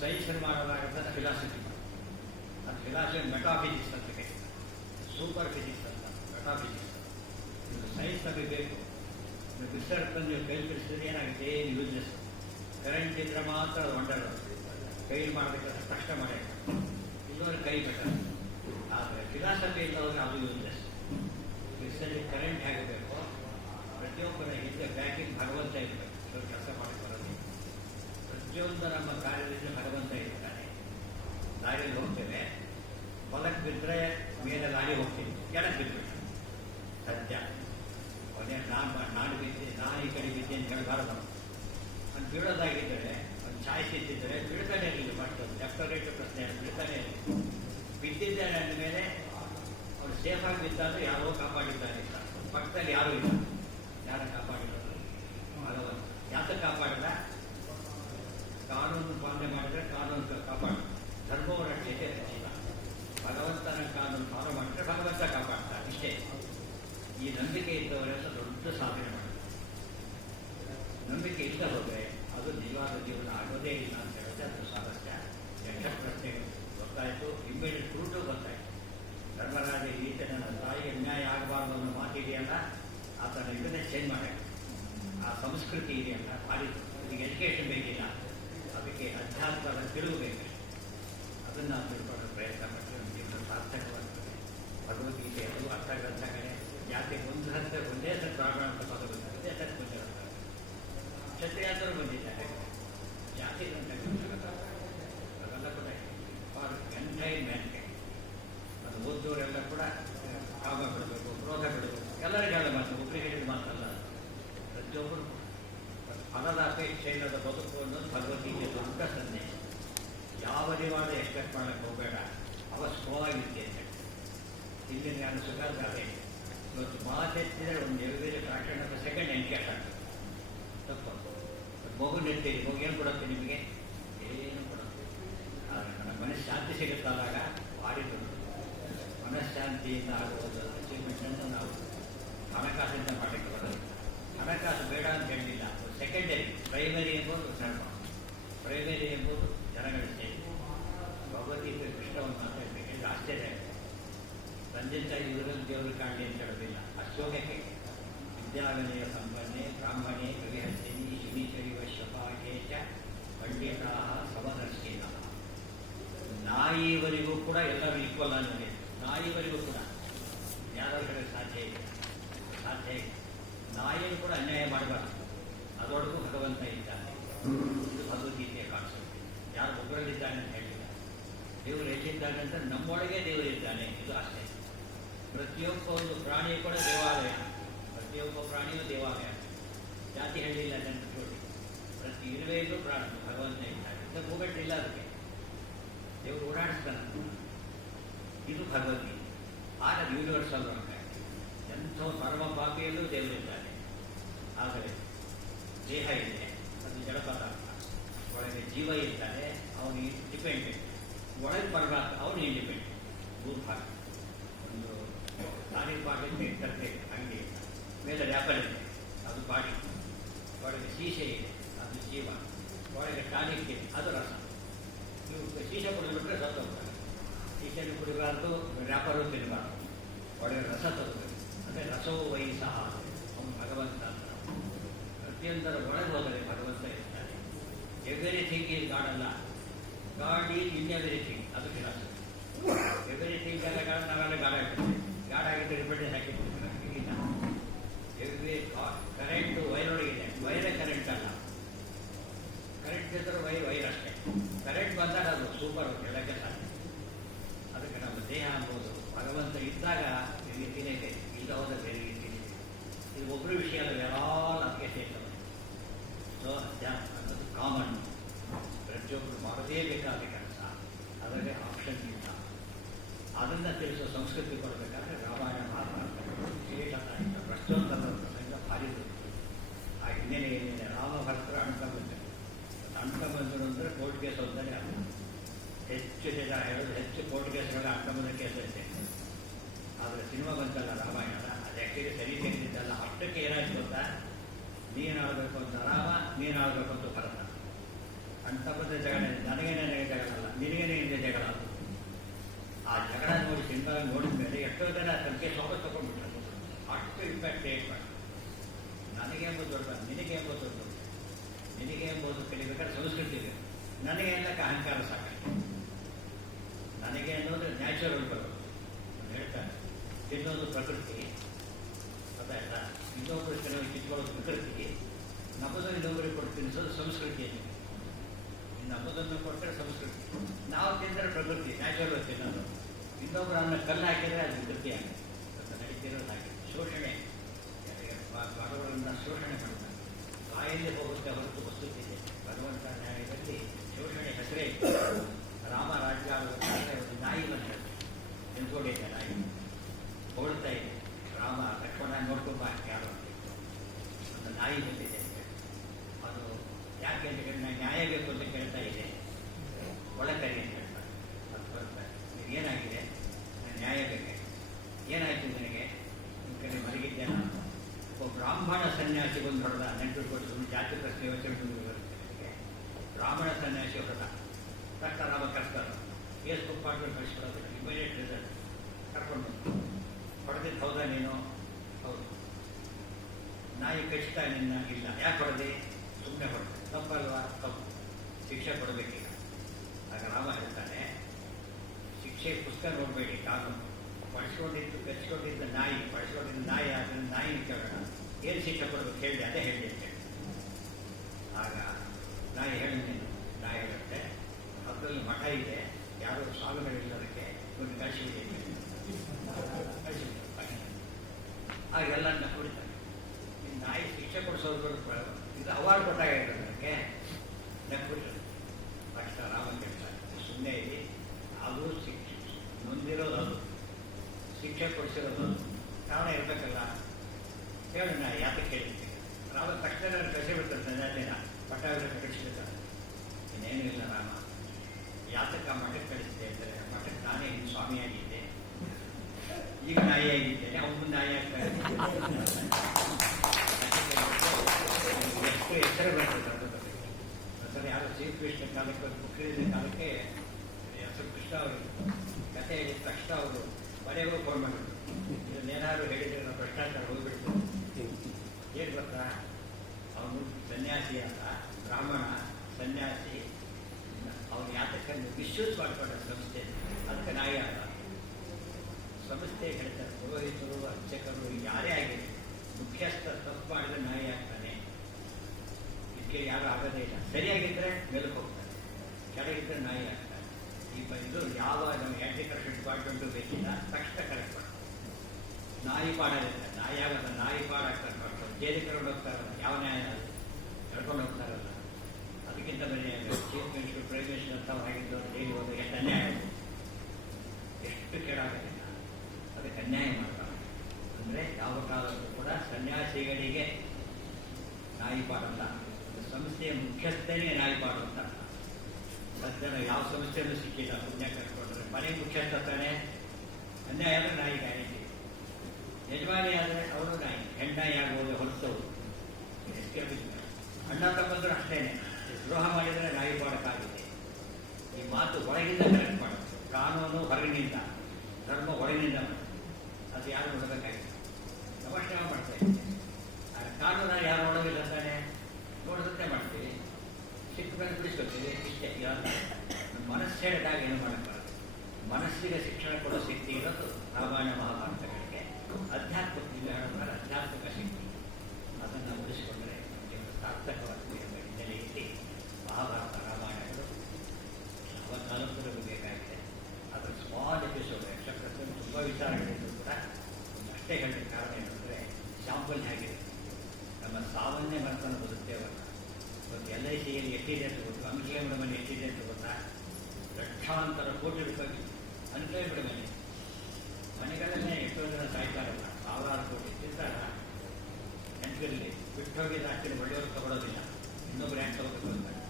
ಸೈನ್ಸ್ ಮಾಡೋದಾಗುತ್ತೆ ಫಿಲಾಸಫಿ ಮಾಡೋದು. ಅದು ಫಿಲಾಸಫಿ ಮೆಟಾಫಿಸಿಕ್ಸ್ ಅಂತ ಕರೀತಾರೆ, ಸೂಪರ್ ಫಿಸಿಕ್ಸ್ ಅಂತ ಮೆಟಾಫಿಸಿಕ್ಸ್. ಇದು ಸೈನ್ಸ್ ನಮಗೆ ಬೇಕು. ಬಿಸ್ಟರ್ ನೀವು ಕೈ ಬಿಡಿಸಿದ್ರೆ ಏನಾಗುತ್ತೆ, ಏನು ಯೂಸ್ಲೆಸ್. ಕರೆಂಟ್ ಇದ್ರೆ ಮಾತ್ರ ಅದು ವಂಡರ್, ಕೈಲಿ ಮಾಡಬೇಕಾದ್ರೆ ಕಷ್ಟ ಮಾಡಿ ಇಲ್ಲವರೆ ಕೈ ಬೆಟರ್. ಆದರೆ ಫಿಲಾಸಫಿ ಇಲ್ಲವರೆ ಅದು ಯೂಸ್ಲೆಸ್. ಬಿಸಿಲಲ್ಲಿ ಕರೆಂಟ್ ಹೇಗಬೇಕು, ಪ್ರತಿಯೊಬ್ಬರ ಹಿಂದೆ ಬ್ಯಾಕಿಂಗ್ ಭಗವಂತ ಇರಬೇಕು. ಕೆಲಸ ಮಾಡಿಕೊಳ್ಳೋದು ಪ್ರತಿಯೊಂದು ನಮ್ಮ ಕಾರ್ಯದಲ್ಲಿ ಭಗವಂತ ಇರ್ತಾನೆ. ದಾರಿಯಲ್ಲಿ ಹೋಗ್ತೇವೆ, ಹೊಲಕ್ಕೆ ಬಿದ್ದರೆ ಮೇಲೆ ಲಾರಿ ಹೋಗ್ತೀನಿ, ಕೆಳಗೆ ಬಿದ್ದುಬಿಟ್ಟು ಸತ್ಯ ಅವನೇ ನಾನು ಬಿದ್ದೆ, ನಾನು ಈ ಕಡೆ ಬಿದ್ದೆ ಅಂತ ಹೇಳಬಾರ್ದು. ಅದು ಬೀಳೋದಾಗಿದ್ದರೆ ಒಂದು ಚಾಯ್ಸ್ ಇದ್ದಿದ್ದರೆ ಬಿಡ್ತಾನೆ ಇರಲಿಲ್ಲ. ಫಸ್ಟ್ ಲೆಫ್ಟ್ ರೈಟ್ ಪ್ರಶ್ನೆ ಬಿಡ್ತಾನೆ ಇರಲಿಲ್ಲ. ಬಿದ್ದಿದ್ದಾನೆ ಅಂದಮೇಲೆ ಅವನು ಸೇಫಾಗಿ ಬಿದ್ದಾದ್ರೆ ಯಾರೋ ಕಾಪಾಡಿದ್ದಾನೆ ಇಲ್ಲ, ಪಕ್ಕದಲ್ಲಿ ಯಾರೂ ಇಲ್ಲ. ಯಾರು ಕಾಪಾಡಿರೋದು? ಭಗವಂತ. ಯಾಕೆ ಕಾಪಾಡಿದ? ಕಾನೂನು ಪಾಲನೆ ಮಾಡಿದ್ರೆ ಕಾನೂನು ಕಾಪಾಡ, ಧರ್ಮವು ರಕ್ಷಿತೆ ರಚಿತ. ಭಗವಂತನ ಕಾನೂನು ಫಾಲೋ ಮಾಡಿದ್ರೆ ಭಗವಂತ ಕಾಪಾಡ್ತಾರೆ. ಇಷ್ಟೇ. ಈ ನಂಬಿಕೆ ಇದ್ದವರೆಲ್ಲ ದೊಡ್ಡ ಸಾಧನೆ ಮಾಡ್ತಾರೆ. ನಂಬಿಕೆ ಇಲ್ಲ ಹೋದರೆ ಅದು ನಿಜವಾದ ಜೀವನ ಆಗೋದೇ ಇಲ್ಲ ಅಂತ ಹೇಳಿದ್ರೆ ಅದು ಸಾಮರ್ಥ್ಯ. ಯಕ್ಷ ಪ್ರಶ್ನೆ ಗೊತ್ತಾಯಿತು, ಇಮ್ಮಿಡಿಯೇಟ್ ಫ್ರೂಟು ಗೊತ್ತಾಯಿತು. ಧರ್ಮರಾಜ ಈತ ನನ್ನ ತಾಯಿ ಅನ್ಯಾಯ ಆಗಬಾರ್ದು ಅನ್ನೋ ಮಾತಿದೆಯಲ್ಲ, ಆತನ ಇದನ್ನೇ ಚೇಂಜ್ ಮಾಡಬೇಕು. ಆ ಸಂಸ್ಕೃತಿ ಇದೆಯಲ್ಲ ಭಾರಿ. ಇದಕ್ಕೆ ಎಜುಕೇಷನ್ ಬೇಕಿಲ್ಲ, ಅದಕ್ಕೆ ಅಧ್ಯಾತ್ಮದ ತಿರುವು ಬೇಕು. ಅದನ್ನು ತಿಳ್ಕೊಳ್ಳೋ ಪ್ರಯತ್ನ ಪಟ್ಟು ನಮ್ಮ ಜೀವನ ಸಾರ್ಥಕವಾಗ್ತದೆ. ಭಗವದ್ಗೀತೆ ಅದು ಅರ್ಥ ಗ್ರಂಥಗಳೇ ಜಾತಿ ಒಂದು ಹತ್ತ ಒಂದೇ ಸರ್ ಪ್ರಾಣ ಅಂತ ಪದ ಬಂದಿದೆ, ಒಂದೇ ಸರ್ ಬಂದಿರ್ತಾರೆ. ಕ್ಷತ್ರಿಯಾದರೂ ಬಂದಿದ್ದಾರೆ, ಜಾತಿ ಗ್ರಂಥಗಳು ಅದೆಲ್ಲ ಕೂಡ ಫಾರ್ ಎಂಟೈರ್ ಮ್ಯಾನ್ಕೈಂಡ್. ಅದು ಓದೋರೆಲ್ಲ ಕೂಡ ಕಾಮ ಬಿಡಬೇಕು, ಕ್ರೋಧ ಬಿಡಬೇಕು, ಎಲ್ಲರಿಗೂ ಹೇಳ ಮಾತು, ಒಬ್ಬರಿಗೆ ಹೇಳಿದ ಮಾತಲ್ಲ. ಪ್ರತಿಯೊಬ್ಬರು ಫಲದ ಅಪೇಕ್ಷೆ ಇಲ್ಲದ ಬದುಕು ಅನ್ನೋದು ಭಗವದ್ಗೀತೆ ದೊಡ್ಡ ಸಂದೇಶ. ಯಾವ ನಿವಾದ ಎಕ್ಸ್ಪೆಕ್ಟ್ ಮಾಡಕ್ಕೆ ಹೋಗಬೇಡ, ಅವ ಸ್ಲೋವಾಗಿರುತ್ತೆ ಅಂತ ಹೇಳಿ. ಹಿಂದಿನ ನಾನು ಸುಖಾದ್ರೆ ಇವತ್ತು ಮಾತೆತ್ತಿದ್ರೆ ಒಂದು ಬೇರೆ ಫ್ರಾಕ್ಷನ್ ಆಫ್ ಸೆಕೆಂಡ್ ಎನ್ಕ್ಯಾಟ್ ಆಗ್ತದೆ. ತಪ್ಪು. ಮಗು ನೆಡ್ತೀರಿ, ಮಗು ಏನು ಕೊಡುತ್ತೆ ನಿಮಗೆ? ಏನು ಕೊಡುತ್ತೆ. ಆದರೆ ನನ್ನ ಮನಃಶಾಂತಿ ಸಿಗುತ್ತಾದಾಗ ಭಾರಿ ದೊಡ್ಡ ಮನಃಶಾಂತಿಯಿಂದ ಆಗುವುದು ಅಚೀವ್ಮೆಂಟನ್ನು ನಾವು ಹಣಕಾಸಿಂದ ಮಾಡಲಿಕ್ಕೆ ಬರೋದು. ಹಣಕಾಸು ಬೇಡ ಅಂತ ಹೇಳಿಲ್ಲ, ಸೆಕೆಂಡರಿ. ಪ್ರೈಮರಿ ಎಂಬುದು ಧರ್ಮ, ಪ್ರೈಮರಿ ಎಂಬುದು ಜನಗಳ ಸೇವೆ. ಭಗವದ್ಗೀತೆ ಕೃಷ್ಣವನ್ನು ಮಾತಾಡಬೇಕೆಂದ್ರೆ ಆಶ್ಚರ್ಯ ಆಗಿದೆ. ತಂದೆಂತ ಇವರಲ್ಲಿ ದೇವರು ಕಾಣಲಿ ಅಂತ ಹೇಳೋದಿಲ್ಲ. ಅಶೋಕಕ್ಕೆ ವಿದ್ಯಾವಿನಯ ಸಂಪನ್ನೆ ಬ್ರಾಹ್ಮಣೆ ಕವಿಹರ್ಷಿನಿ ಶುನೀಚರಿವ ಶಪಾಕೇಶ ಪಂಡಿತ ಸಮದರ್ಶಿನ. ನಾಯಿವರಿಗೂ ಕೂಡ ಎಲ್ಲರೂ ಈಕ್ವಲ್ ಅನ್ನೋದೇ. ನಾಯಿವರಿಗೂ ಕೂಡ ಯಾರು ಹೇಳೋಕ್ಕೆ ಸಾಧ್ಯ ಇದೆ? ಸಾಧ್ಯ ಇದೆ. ನಾಯಿಯನ್ನು ಕೂಡ ಅನ್ಯಾಯ ಮಾಡಬಾರ್ದು, ಅದರೊಳಗೂ ಭಗವಂತ ಇದ್ದಾನೆ. ಇದು ಭಗವದ್ಗೀತೆಯ ಕಾನ್ಸೆಪ್ಟ್. ಯಾರು ಒಬ್ಬರಲ್ಲಿದ್ದಾನೆ ಅಂತ ಹೇಳಿಲ್ಲ. ದೇವರು ಎಲ್ಲಿದ್ದಾನೆ ಅಂತ ನಮ್ಮೊಳಗೆ ದೇವರಿದ್ದಾನೆ. ಇದು ಅಷ್ಟೇ. ಪ್ರತಿಯೊಬ್ಬ ಒಂದು ಪ್ರಾಣಿಯು ಕೂಡ ದೇವಾಲಯ, ಪ್ರತಿಯೊಬ್ಬ ಪ್ರಾಣಿಯೂ ದೇವಾಲಯ. ಜಾತಿ ಹೇಳಿಲ್ಲ ನನ್ನ ನೋಡಿ. ಪ್ರತಿ ಇರುವೆಯಲ್ಲೂ ಪ್ರಾಣಿ ಭಗವಂತ ಇದ್ದಾನೆ. ಮೂಗಟ್ಟಿಲ್ಲ ಅದಕ್ಕೆ, ದೇವರು ಓಡಾಡಿಸ್ತಾನೆ. ಇದು ಭಗವದ್ಗೀತೆ. ಆಗ ಯೂನಿವರ್ಸಲ್ ವರ್ಗ. ಎಂಥ ಪರಮ ಪಾಪಿಯಲ್ಲೂ ದೇವರಿದ್ದಾನೆ. ಆದರೆ ದೇಹ ಇದೆ, ಅದು ಜಡ ಪದಾರ್ಥ. ಒಳಗೆ ಜೀವ ಇದ್ದಾನೆ, ಅವನು ಡಿಪೆಂಡೆಂಟ್. ಒಳಗೆ ಪರಮಾತ್ಮ, ಅವನು ಇಂಡಿಪೆಂಡೆಂಟ್. ಮೂರು ಭಾಗ. ಒಂದು ನಾಲ್ಕು ಭಾಗಕ್ಕೆ ತರತೆ ಅಂಗಡಿ ಮೇಲೆ ರ್ಯಾಪರ್ ಇದೆ, ಅದು ಬಾಡಿ. ಒಳಗೆ ಶೀಶೆ ಇದೆ, ಅದು ಜೀವ. ಒಳಗೆ ಟಾನಿಕ್ ಇದೆ, ಅದು ರಸ. ನೀವು ಶೀಶೆ ಕುಡಿದ್ಬಿಟ್ರೆ ಸತ್ತು ಹೋಗ್ತಾರೆ. ಶೀಶೆಯನ್ನು ಕುಡಿಬಾರ್ದು, ರ್ಯಾಪರು ತಿನ್ನಬಾರ್ದು. ಒಳಗೆ ರಸ ತಗೋಬೇಕು. ಅಂದರೆ ರಸವು ವಹಿಸಹ ಅವನು ಭಗವಂತ ಅಂತ. ಪ್ರತಿಯೊಂದರ ಒಳಗೆ ಹೋದರೆ ಭಗವಂತ ಇರ್ತಾನೆ. ಎವ್ರಿಥಿಂಗ್ ಈಸ್ ಗಾಡ್ ಅಲ್ಲ, ಗಾಡ್ ಈಸ್ ಇನ್ ಎವ್ರಿಥಿಂಗ್. ಅದು ಫಿಲಾಸಫಿ. ಎವ್ರಿಥಿಂಗ್ ಎಲ್ಲ ಗಾಡ್, ನಾವೆಲ್ಲ ಗಾಡ್ ಆಗಿರ್ತೇವೆ. ಗಾಡ್ ಆಗಿದ್ದು ರಿಪೀಟೆಡ್ ಹಾಕಿಬಿಡ್ತೀವಿ. ಇಲ್ಲ, ಎವ್ರಿ ಕರೆಂಟು ವೈರೊಳಗಿದೆ, ವೈರೇ ಕರೆಂಟ್ ಅಲ್ಲ. ಕರೆಂಟ್ ಇದ್ದರೆ ವೈರ್ ಅಷ್ಟೇ. ಕರೆಂಟ್ ಬಂದಾಗ ಅದು ಸೂಪರ್ ಹೇಳಕ್ಕೆ ಸಾಧ್ಯ. ಅದಕ್ಕೆ ನಮ್ಮ ದೇಹ ಅಂಬೋದು ಭಗವಂತ ಇದ್ದಾಗ ರೀತಿಯೇ ಇದೆ, ಇಲ್ಲ ಹೋದ ಬೇರೆ ರೀತಿಯೇ ಇದೆ. ಇದು ಒಬ್ಬರು ವಿಷಯ ಅಲ್ಲ, ಯಾರು ಅದಕ್ಕೆ ಸೇರ್ತದೆ. ಸೊ ಅಧ್ಯಾತ್ಮ ಅನ್ನೋದು ಕಾಮನ್, ಪ್ರತಿಯೊಬ್ಬರು ಮಾಡದೇ ಬೇಕಾದ ಕೆಲಸ. ಅದರಲ್ಲಿ ಆಪ್ಷನ್ ಇಲ್ಲ. ಅದನ್ನು ತಿಳಿಸೋ ಸಂಸ್ಕೃತಿ ಕೊಡಬೇಕಾದ್ರೆ ರಾಮಾಯಣ ಮಹಾಭಾರತಗಳು ವಿಶೇಷ ಪ್ರಶ್ನೋತ್ತರ ಪ್ರಸಂಗ ಭಾರಿ ದೊಡ್ಡ. ಆ ಹಿನ್ನೆಲೆ ಏನಿದೆ, ರಾಮಭಕ್ತರು ಅಣ್ಕಂಬಂದರು. ಅಣ್ಕಂಬಂದರು ಅಂದರೆ ಕೋರ್ಟ್ ಕೇಸ್ ಹೋದರೆ ಅಲ್ಲ. ಹೆಚ್ಚು ಜನ ಹೇಳೋದು ಹೆಚ್ಚು ಕೋರ್ಟ್ ಕೇಸ್ಗಳ 19 ಕೇಸ್ ಐತೆ. ಆದರೆ ಸಿನಿಮಾ ಬಂತಲ್ಲ ರಾಮಾಯಣ, ಅದು ಆ್ಯಕ್ಚುಲಿ ಸರಿ ತೆಗೆದಿದ್ದಲ್ಲ. ಅಷ್ಟಕ್ಕೆ ಏನಾಯ್ತು ಗೊತ್ತಾ, ನೀನಾಡಬೇಕು ಅಂತ ರಾಮ, ನೀನಾಡಬೇಕು ಅಂತ ಭರತ. ಅಂಥಪ್ಪದ ಜಗಳ, ನನಗೆ ಜಗಳಲ್ಲ, ನಿನಗೆ ಜಗಳ. ಆ ಜಗಳ ನೋಡಿ ಸಿನಿಮಾ ನೋಡಿದ ಮೇಲೆ ಎಷ್ಟೋ ಜನ ತನಗೆ ವಾಪಸ್ ತಗೊಂಡ್ಬಿಟ್ರು. ಅಷ್ಟು ಇಂಪ್ಯಾಕ್ಟ್ ಕ್ರಿಯೇಟ್ ಮಾಡಿ. ನನಗೆ ಎಂಬುದು ದೊಡ್ಡ, ನಿನಗೆ ಎಂಬುದು ದೊಡ್ಡ. ನಿನಗೆ ಎಂಬುದು ಕಲಿಬೇಕಾದ್ರೆ ಸಂಸ್ಕೃತಿ ಇದೆ, ನನಗೆ ಎಲ್ಲಕ್ಕೆ ಅಹಂಕಾರ ಸಾಕಾಯ್ತು. ನನಗೆ ಅನ್ನೋದು ನ್ಯಾಚುರಲ್ ಬರೋದು ಹೇಳ್ತಾರೆ. ಇನ್ನೊಂದು ಪ್ರಕೃತಿ, ಗೊತ್ತಾಯ್ತಾ? ಇನ್ನೊಬ್ಬರು ಕೆಲವು ಕಿತ್ಕೊಳ್ಳೋದು ಪ್ರಕೃತಿ, ನಮ್ಮದು ಇನ್ನೊಬ್ಬರಿಗೆ ಕೊಟ್ಟು ತಿನ್ನಿಸೋದು ಸಂಸ್ಕೃತಿ. ನಮ್ಮದನ್ನು ಕೊಟ್ಟರೆ ಸಂಸ್ಕೃತಿ, ನಾವು ತಿಂದರೆ ಪ್ರಕೃತಿ, ನ್ಯಾಚುರಲ್ ತಿನ್ನೋದು. ಇನ್ನೊಬ್ಬರನ್ನ ಕಲ್ಲು ಹಾಕಿದರೆ ಅದು ವಿಕೃತಿ ಆಗಿದೆ. ಅಂತ ನಡೀತಿರೋದು ಹಾಗೆ ಶೋಷಣೆ, ಬಡವರನ್ನ ಶೋಷಣೆ ಮಾಡ್ತಾರೆ. ಬಾಯಲ್ಲಿ ಹೋಗುತ್ತೆ ಹೊರತು ವಸ್ತುತಿದೆ. ಭಗವಂತ ನ್ಯಾಯದಲ್ಲಿ ಶೋಷಣೆ ಹೆಸರೇ. ರಾಮ ರಾಜ್ಯ ಆಗಬೇಕಾದ್ರೆ ಒಂದು ನಾಯಿ ಬಂದ ನಿಂತ್ಕೊಂಡಿದ್ದೆ, ನಾಯಿ ಹೊಳ್ತಾ ಇದೆ. ರಾಮ ಲಕ್ಷ್ಮಣ ನೋಡ್ಕೊಂಬ ಯಾರು ಒಂದು ನಾಯಿ ಬಂದಿದೆ ಅಂತ. ಅದು ಯಾಕೆ ಅಂತ ಕೇಳಿ, ನಾನು ನ್ಯಾಯ ಬೇಕು ಅಂತ ಕೇಳ್ತಾ ಇದೆ. ಒಳಕರಿ ಅಂತ ಹೇಳ್ತಾರೆ. ಅದು ಬರ್ತಾರೆ, ಏನಾಗಿದೆ, ನಾನು ನ್ಯಾಯ ಬೇಕಾಗಿದೆ. ಏನಾಯ್ತು ನಿನಗೆ? ನಿಮ್ಮ ಕಡೆ ಮಲಗಿದ್ದೆ ನಾನು. ಒಬ್ಬ ಬ್ರಾಹ್ಮಣ ಸನ್ಯಾಸಿ ಬಂದು ಹೊಡೆದ. ನೆಂಟರು ಕೊಟ್ಟು ಜಾತಿ ಪ್ರಶ್ನೆ ಯೋಚನೆ ಬರುತ್ತೆ. ಬ್ರಾಹ್ಮಣ ಸನ್ಯಾಸಿ ಹೊಡೆದ. ಕಷ್ಟ ರಾಮ ಕರ್ತಾರೆ. ಕೇಸ್ ಡಿಪಾರ್ಟ್ಮೆಂಟ್ ಕಳಿಸ್ಕೊಡೋದು, ಇಮಿಡಿಯೇಟ್ ರಿಸಲ್ಟ್ ಕರ್ಕೊಂಡು ಹೊಡೆದಿದ್ದು ಹೌದಾ ನೀನು? ಹೌದು. ನಾಯಿ ಕಷ್ಟ ನಿನ್ನ? ಇಲ್ಲ. ಯಾಕೆ ಹೊಡೆದೆ? ಸುಮ್ಮನೆ ಹೊಡೆದೆ. ತಪ್ಪಲ್ವಾ? ತಪ್ಪು. ಶಿಕ್ಷೆ ಕೊಡಬೇಕೀಗ. ಆಗ ರಾಮ ಹೇಳ್ತಾನೆ, ಶಿಕ್ಷೆ ಪುಸ್ತಕ ನೋಡಬೇಡಿ, ಕಾನೂನು. ಕಚ್ಕೊಂಡಿದ್ದ ನಾಯಿ, ಬಳಸ್ಕೊಂಡಿದ್ದ ನಾಯಿ ಅದನ್ನು ನಾಯಿ ಕೇಳೋಣ, ಏನು ಶಿಕ್ಷೆ ಕೊಡಬೇಕು ಹೇಳಿ, ಅದೇ ಹೇಳಿ ಅಂತ ಹೇಳಿ. ಆಗ ನಾಯಿ ಹೇಳಿ, ನೀನು ನಾಯಿ ಹೇಳುತ್ತೆ, ಅದರಲ್ಲಿ ಮಠ ಇದೆ, ಯಾರು ಸ್ವಾಮಿಗಳಿಲ್ಲದಕ್ಕೆ ಒಂದು ಕಳಿಸಿಬಿಡಿ, ಕಳಿಸಿಬಿಟ್ಟು ಆಗೆಲ್ಲ ಕುಡಿತಾರೆ. ಈ ನಾಯಿ ಶಿಕ್ಷೆ ಕೊಡಿಸೋದು ಇದು ಅವಾರ್ಡ್ ಕೊಟ್ಟಾಗ ನನಗೆ ನಕ್ಬಿಟ್ರು. ತಕ್ಷಣ ರಾಮ ಕೇಳ್ತಾರೆ, ಸುಮ್ಮನೆ ಇದೆ, ಅದು ಶಿಕ್ಷೆ ನೊಂದಿರೋದು, ಅದು ಶಿಕ್ಷೆ ಕೊಡಿಸಿರೋದು, ಕಾರಣ ಇರಬೇಕಲ್ಲ, ಹೇಳಿ ನಾ ಯಾತಕ್ಕೆ ಕೇಳಿರ್ತೀನಿ. ರಾಮ ತಕ್ಷಣ ಕಳಿಸಿ ಬಿಡ್ತಾರೆ, ಸಂಜಾತಿನ ಪಟ್ಟಾಭಿಷೇಕ ಕಳಿಸಿರ್ತಾರೆ. ಇನ್ನೇನು ಇಲ್ಲ ರಾಮ, ಯಾತಕ್ಕೆ ಮಠಕ್ಕೆ ಕಳಿಸಿದೆ ಅಂತಾರೆ. ಮಠಕ್ಕೆ ನಾನೇ ಇನ್ನು ಸ್ವಾಮಿಯಾಗಿದ್ದೆ, ಈಗ ನಾಯಿಯಾಗಿದ್ದೇನೆ, ಅವನು ನಾಯಿ ಆಗ್ತಾ ಇದ್ದೀನಿ. ಎಷ್ಟು ಎಚ್ಚರ ಬರ್ತದೆ ಅದ್ರ ಬಗ್ಗೆ. ಅಂದರೆ ಯಾರು ಶ್ರೀಕೃಷ್ಣ ಕಾಲಕ್ಕೆ, ಮುಖ್ಯದ ಕಾಲಕ್ಕೆ ಕೃಷ್ಣ ಅವರು ಕಥೆ ಹೇಳಿದ ತಕ್ಷಣ ಅವರು ಮನೆಗೂ ಫೋನ್ ಮಾಡಿದ್ರು. ಇದನ್ನೇನಾದ್ರು ಹೇಳಿದರೆ ನಾವು ಭ್ರಷ್ಟಾಚಾರ ಹೋಗ್ಬಿಡ್ತೀವಿ. ಏನು ಗೊತ್ತಾ, ಅವನು ಸನ್ಯಾಸಿ ಅಂತ, ಬ್ರಾಹ್ಮಣ ಸನ್ಯಾಸಿ, ಅವನು ಯಾತಕ್ಕನ್ನು ಮಿಸ್ಯೂಸ್ ಮಾಡಿಕೊಂಡ ಸಂಸ್ಥೆ, ಅದಕ್ಕೆ ನಾಯಿ ಅಲ್ಲ. ಸಂಸ್ಥೆ ಹೇಳ್ತಾರೆ, ಪುರೋಹಿತರು, ಅರ್ಚಕರು, ಯಾರೇ ಆಗಿರಲಿ, ಮುಖ್ಯಸ್ಥ ತಪ್ಪು ಮಾಡಿದ್ರೆ ನಾಯಿ ಆಗ್ತಾನೆ. ಇದಕ್ಕೆ ಯಾರು ಆಗೋದೇ ಇಲ್ಲ. ಸರಿಯಾಗಿದ್ದರೆ ಮೇಲಕ್ಕೆ ಹೋಗ್ತಾನೆ, ಕೆಳಗಿದ್ದರೆ ನಾಯಿ ಆಗ್ತಾನೆ. ಈಗ ಇದು ಯಾವ ನಮ್ಮ ಆ್ಯಂಟಿ ಕರಪ್ಷನ್ ಡಿಪಾರ್ಟ್ಮೆಂಟು ಬೇಕಿಲ್ಲ, ತಕ್ಷಣ ಕರೆಕ್ಟ್ ಮಾಡ್ತಾರೆ. ನಾಯಿ ಪಾಡಾಗುತ್ತೆ, ನಾಯಿ ಆಗೋದ, ನಾಯಿ ಪಾಡಾಗ್ತಾರೆ, ಮಾಡ್ತಾರೆ. ಜೈಲಿಗೆ ಕರ್ಕೊಂಡು ಹೋಗ್ತಾರಲ್ಲ, ಯಾವ ನ್ಯಾಯ ಕರ್ಕೊಂಡು ಹೋಗ್ತಾರಲ್ಲ, ಅದಕ್ಕಿಂತ ಬೇರೆ ಚೀಫ್ ಮಿನಿಸ್ಟರ್, ಪ್ರೈಮ್ ಮಿನಿಸ್ಟರ್ ಅಂತ ಆಗಿದ್ದವರು ಜೈಲಿಗೆ ಹೋದಾಗ ಎಷ್ಟು ಅನ್ಯಾಯ, ಎಷ್ಟು ಕೇಳಾಗುತ್ತೆ. ಅದಕ್ಕೆ ಅನ್ಯಾಯ ಮಾಡ್ತಾರೆ. ಅಂದರೆ ಯಾವ ಕಾಲಕ್ಕೂ ಕೂಡ ಸನ್ಯಾಸಿಗಳಿಗೆ ನಾಯಿ ಪಾಡಲ್ಲ, ಸಂಸ್ಥೆಯ ಮುಖ್ಯಸ್ಥನೇ ನಾಯಿ ಪಾಡುವಂತ. ಸದ್ಯನ ಯಾವ ಸಂಸ್ಥೆಯಲ್ಲೂ ಸಿಕ್ಕಿಲ್ಲ. ಪುಣ್ಯ ಕರ್ಕೊಂಡ್ರೆ ಮನೆ ಮುಖ್ಯಸ್ಥ ತಾನೆ, ಅನ್ಯಾಯ ಆದರೆ ನಾಯಿ ಗ್ಯಾರಂಟಿ. ಯಜಮಾನಿ ಆದರೆ ಅವರು ನಾಯಿ, ಹೆಣ್ಣಾಯಿ ಆಗುವುದು ಹೊರತವರು. ಅಣ್ಣ ತಪ್ಪಂದ್ರೆ ಅಷ್ಟೇನೆ, ದ್ರೋಹ ಮಾಡಿದರೆ ನಾಯಿ ಪಾಡಕ್ಕಾಗುತ್ತೆ. ಈ ಮಾತು ಒಳಗಿಂದ ಕರೆಕ್ಟ್ ಮಾಡೋದು. ಕಾನೂನು ಹೊರಗಿನಿಂದ, ಧರ್ಮ ಒಳಗಿನಿಂದ ಮಾಡೋದು. ಅದು ಯಾರು ನೋಡಬೇಕಾಗಿತ್ತು? ನಮಸ್ಕಾರ ಮಾಡ್ತಾ ಇದ್ದೀವಿ. ಕಾನೂನು ಯಾರು ನೋಡೋದಿಲ್ಲ ತಾನೆ, ನೋಡೋದಕ್ಕೆ ಮಾಡ್ತೀವಿ, ಸಿಕ್ಕ ಮೇಲೆ ಬಿಡಿಸ್ಕೊತೀವಿ, ಇಷ್ಟೇ. ಮನಸ್ಸು ಹೇಳಿದಾಗ ಏನು ಮಾಡಬಾರ್ದು. ಮನಸ್ಸಿಗೆ ಶಿಕ್ಷಣ ಕೊಡೋ ಶಕ್ತಿ ಇರೋದು ರಾಮಾಯಣ ಮಹಾಭಾರತಗಳಿಗೆ. ಅಧ್ಯಾತ್ಮಕ್ಕೆ ಹೇಳೋದ್ರೆ ಅಧ್ಯಾತ್ಮಿಕ ಶಕ್ತಿ, ಅದನ್ನು ಉಳಿಸಿಕೊಂಡ್ರೆ ಸಾರ್ಥಕವಾಗ್ತದೆ ಎಂಬ ಹಿನ್ನೆಲೆಯಲ್ಲಿ ಮಹಾಭಾರತ ರಾಮಾಯಣಗಳು ಅವತ್ತು ಬೇಕಾಗಿದೆ. ಅದರ ಸ್ಮಾಲ್ ಎಪಿಸೋಡ್ ಯಕ್ಷಪ್ರಶ್ನೆ ತುಂಬ ವಿಚಾರಗಳಿದ್ರು ಕೂಡ ಅಷ್ಟೇ ಹೇಳಲಿಕ್ಕೆ ಕಾರಣ ಏನಂದರೆ, ಶಾಂಪಲ್ ಹೇಗಿದೆ, ನಮ್ಮ ಸಾಮಾನ್ಯ ಮನಸ್ಸನ್ನು ಬದುಕ್ತೇವಲ್ಲ. ಇವತ್ತು LICಯಲ್ಲಿ ಎಷ್ಟಿದೆ ಅಂತ ಗೊತ್ತು, ಅನ್ಕ್ಲೇಮ್ಡ್ ಮನೆ ಎಷ್ಟಿದೆ ಅಂತ ಗೊತ್ತಾ? ಲಕ್ಷಾಂತರ ಕೋಟಿ ರೂಪಾಯಿ ಅನ್ಕ್ಲೇಮ್ಡ್ ಮನೆ. ಮನೆಗಳನ್ನೇ ಎಷ್ಟೋ ಜನ ಸಾಯ್ತಾರಲ್ಲ, ಸಾವಿರಾರು ಕೋಟಿ ತಿಂತಾರ. ನೆನಪಿರಲಿ, ಬಿಟ್ಟು ಹೋಗಿದ್ರೆ ಅಷ್ಟೇ ಒಳ್ಳೆಯವರು ತಗೊಳ್ಳೋದಿಲ್ಲ, ಇನ್ನೊಬ್ರು ಹೆಂಗೆ ತಗೋಬೇಕು ಅಂತಾರೆ,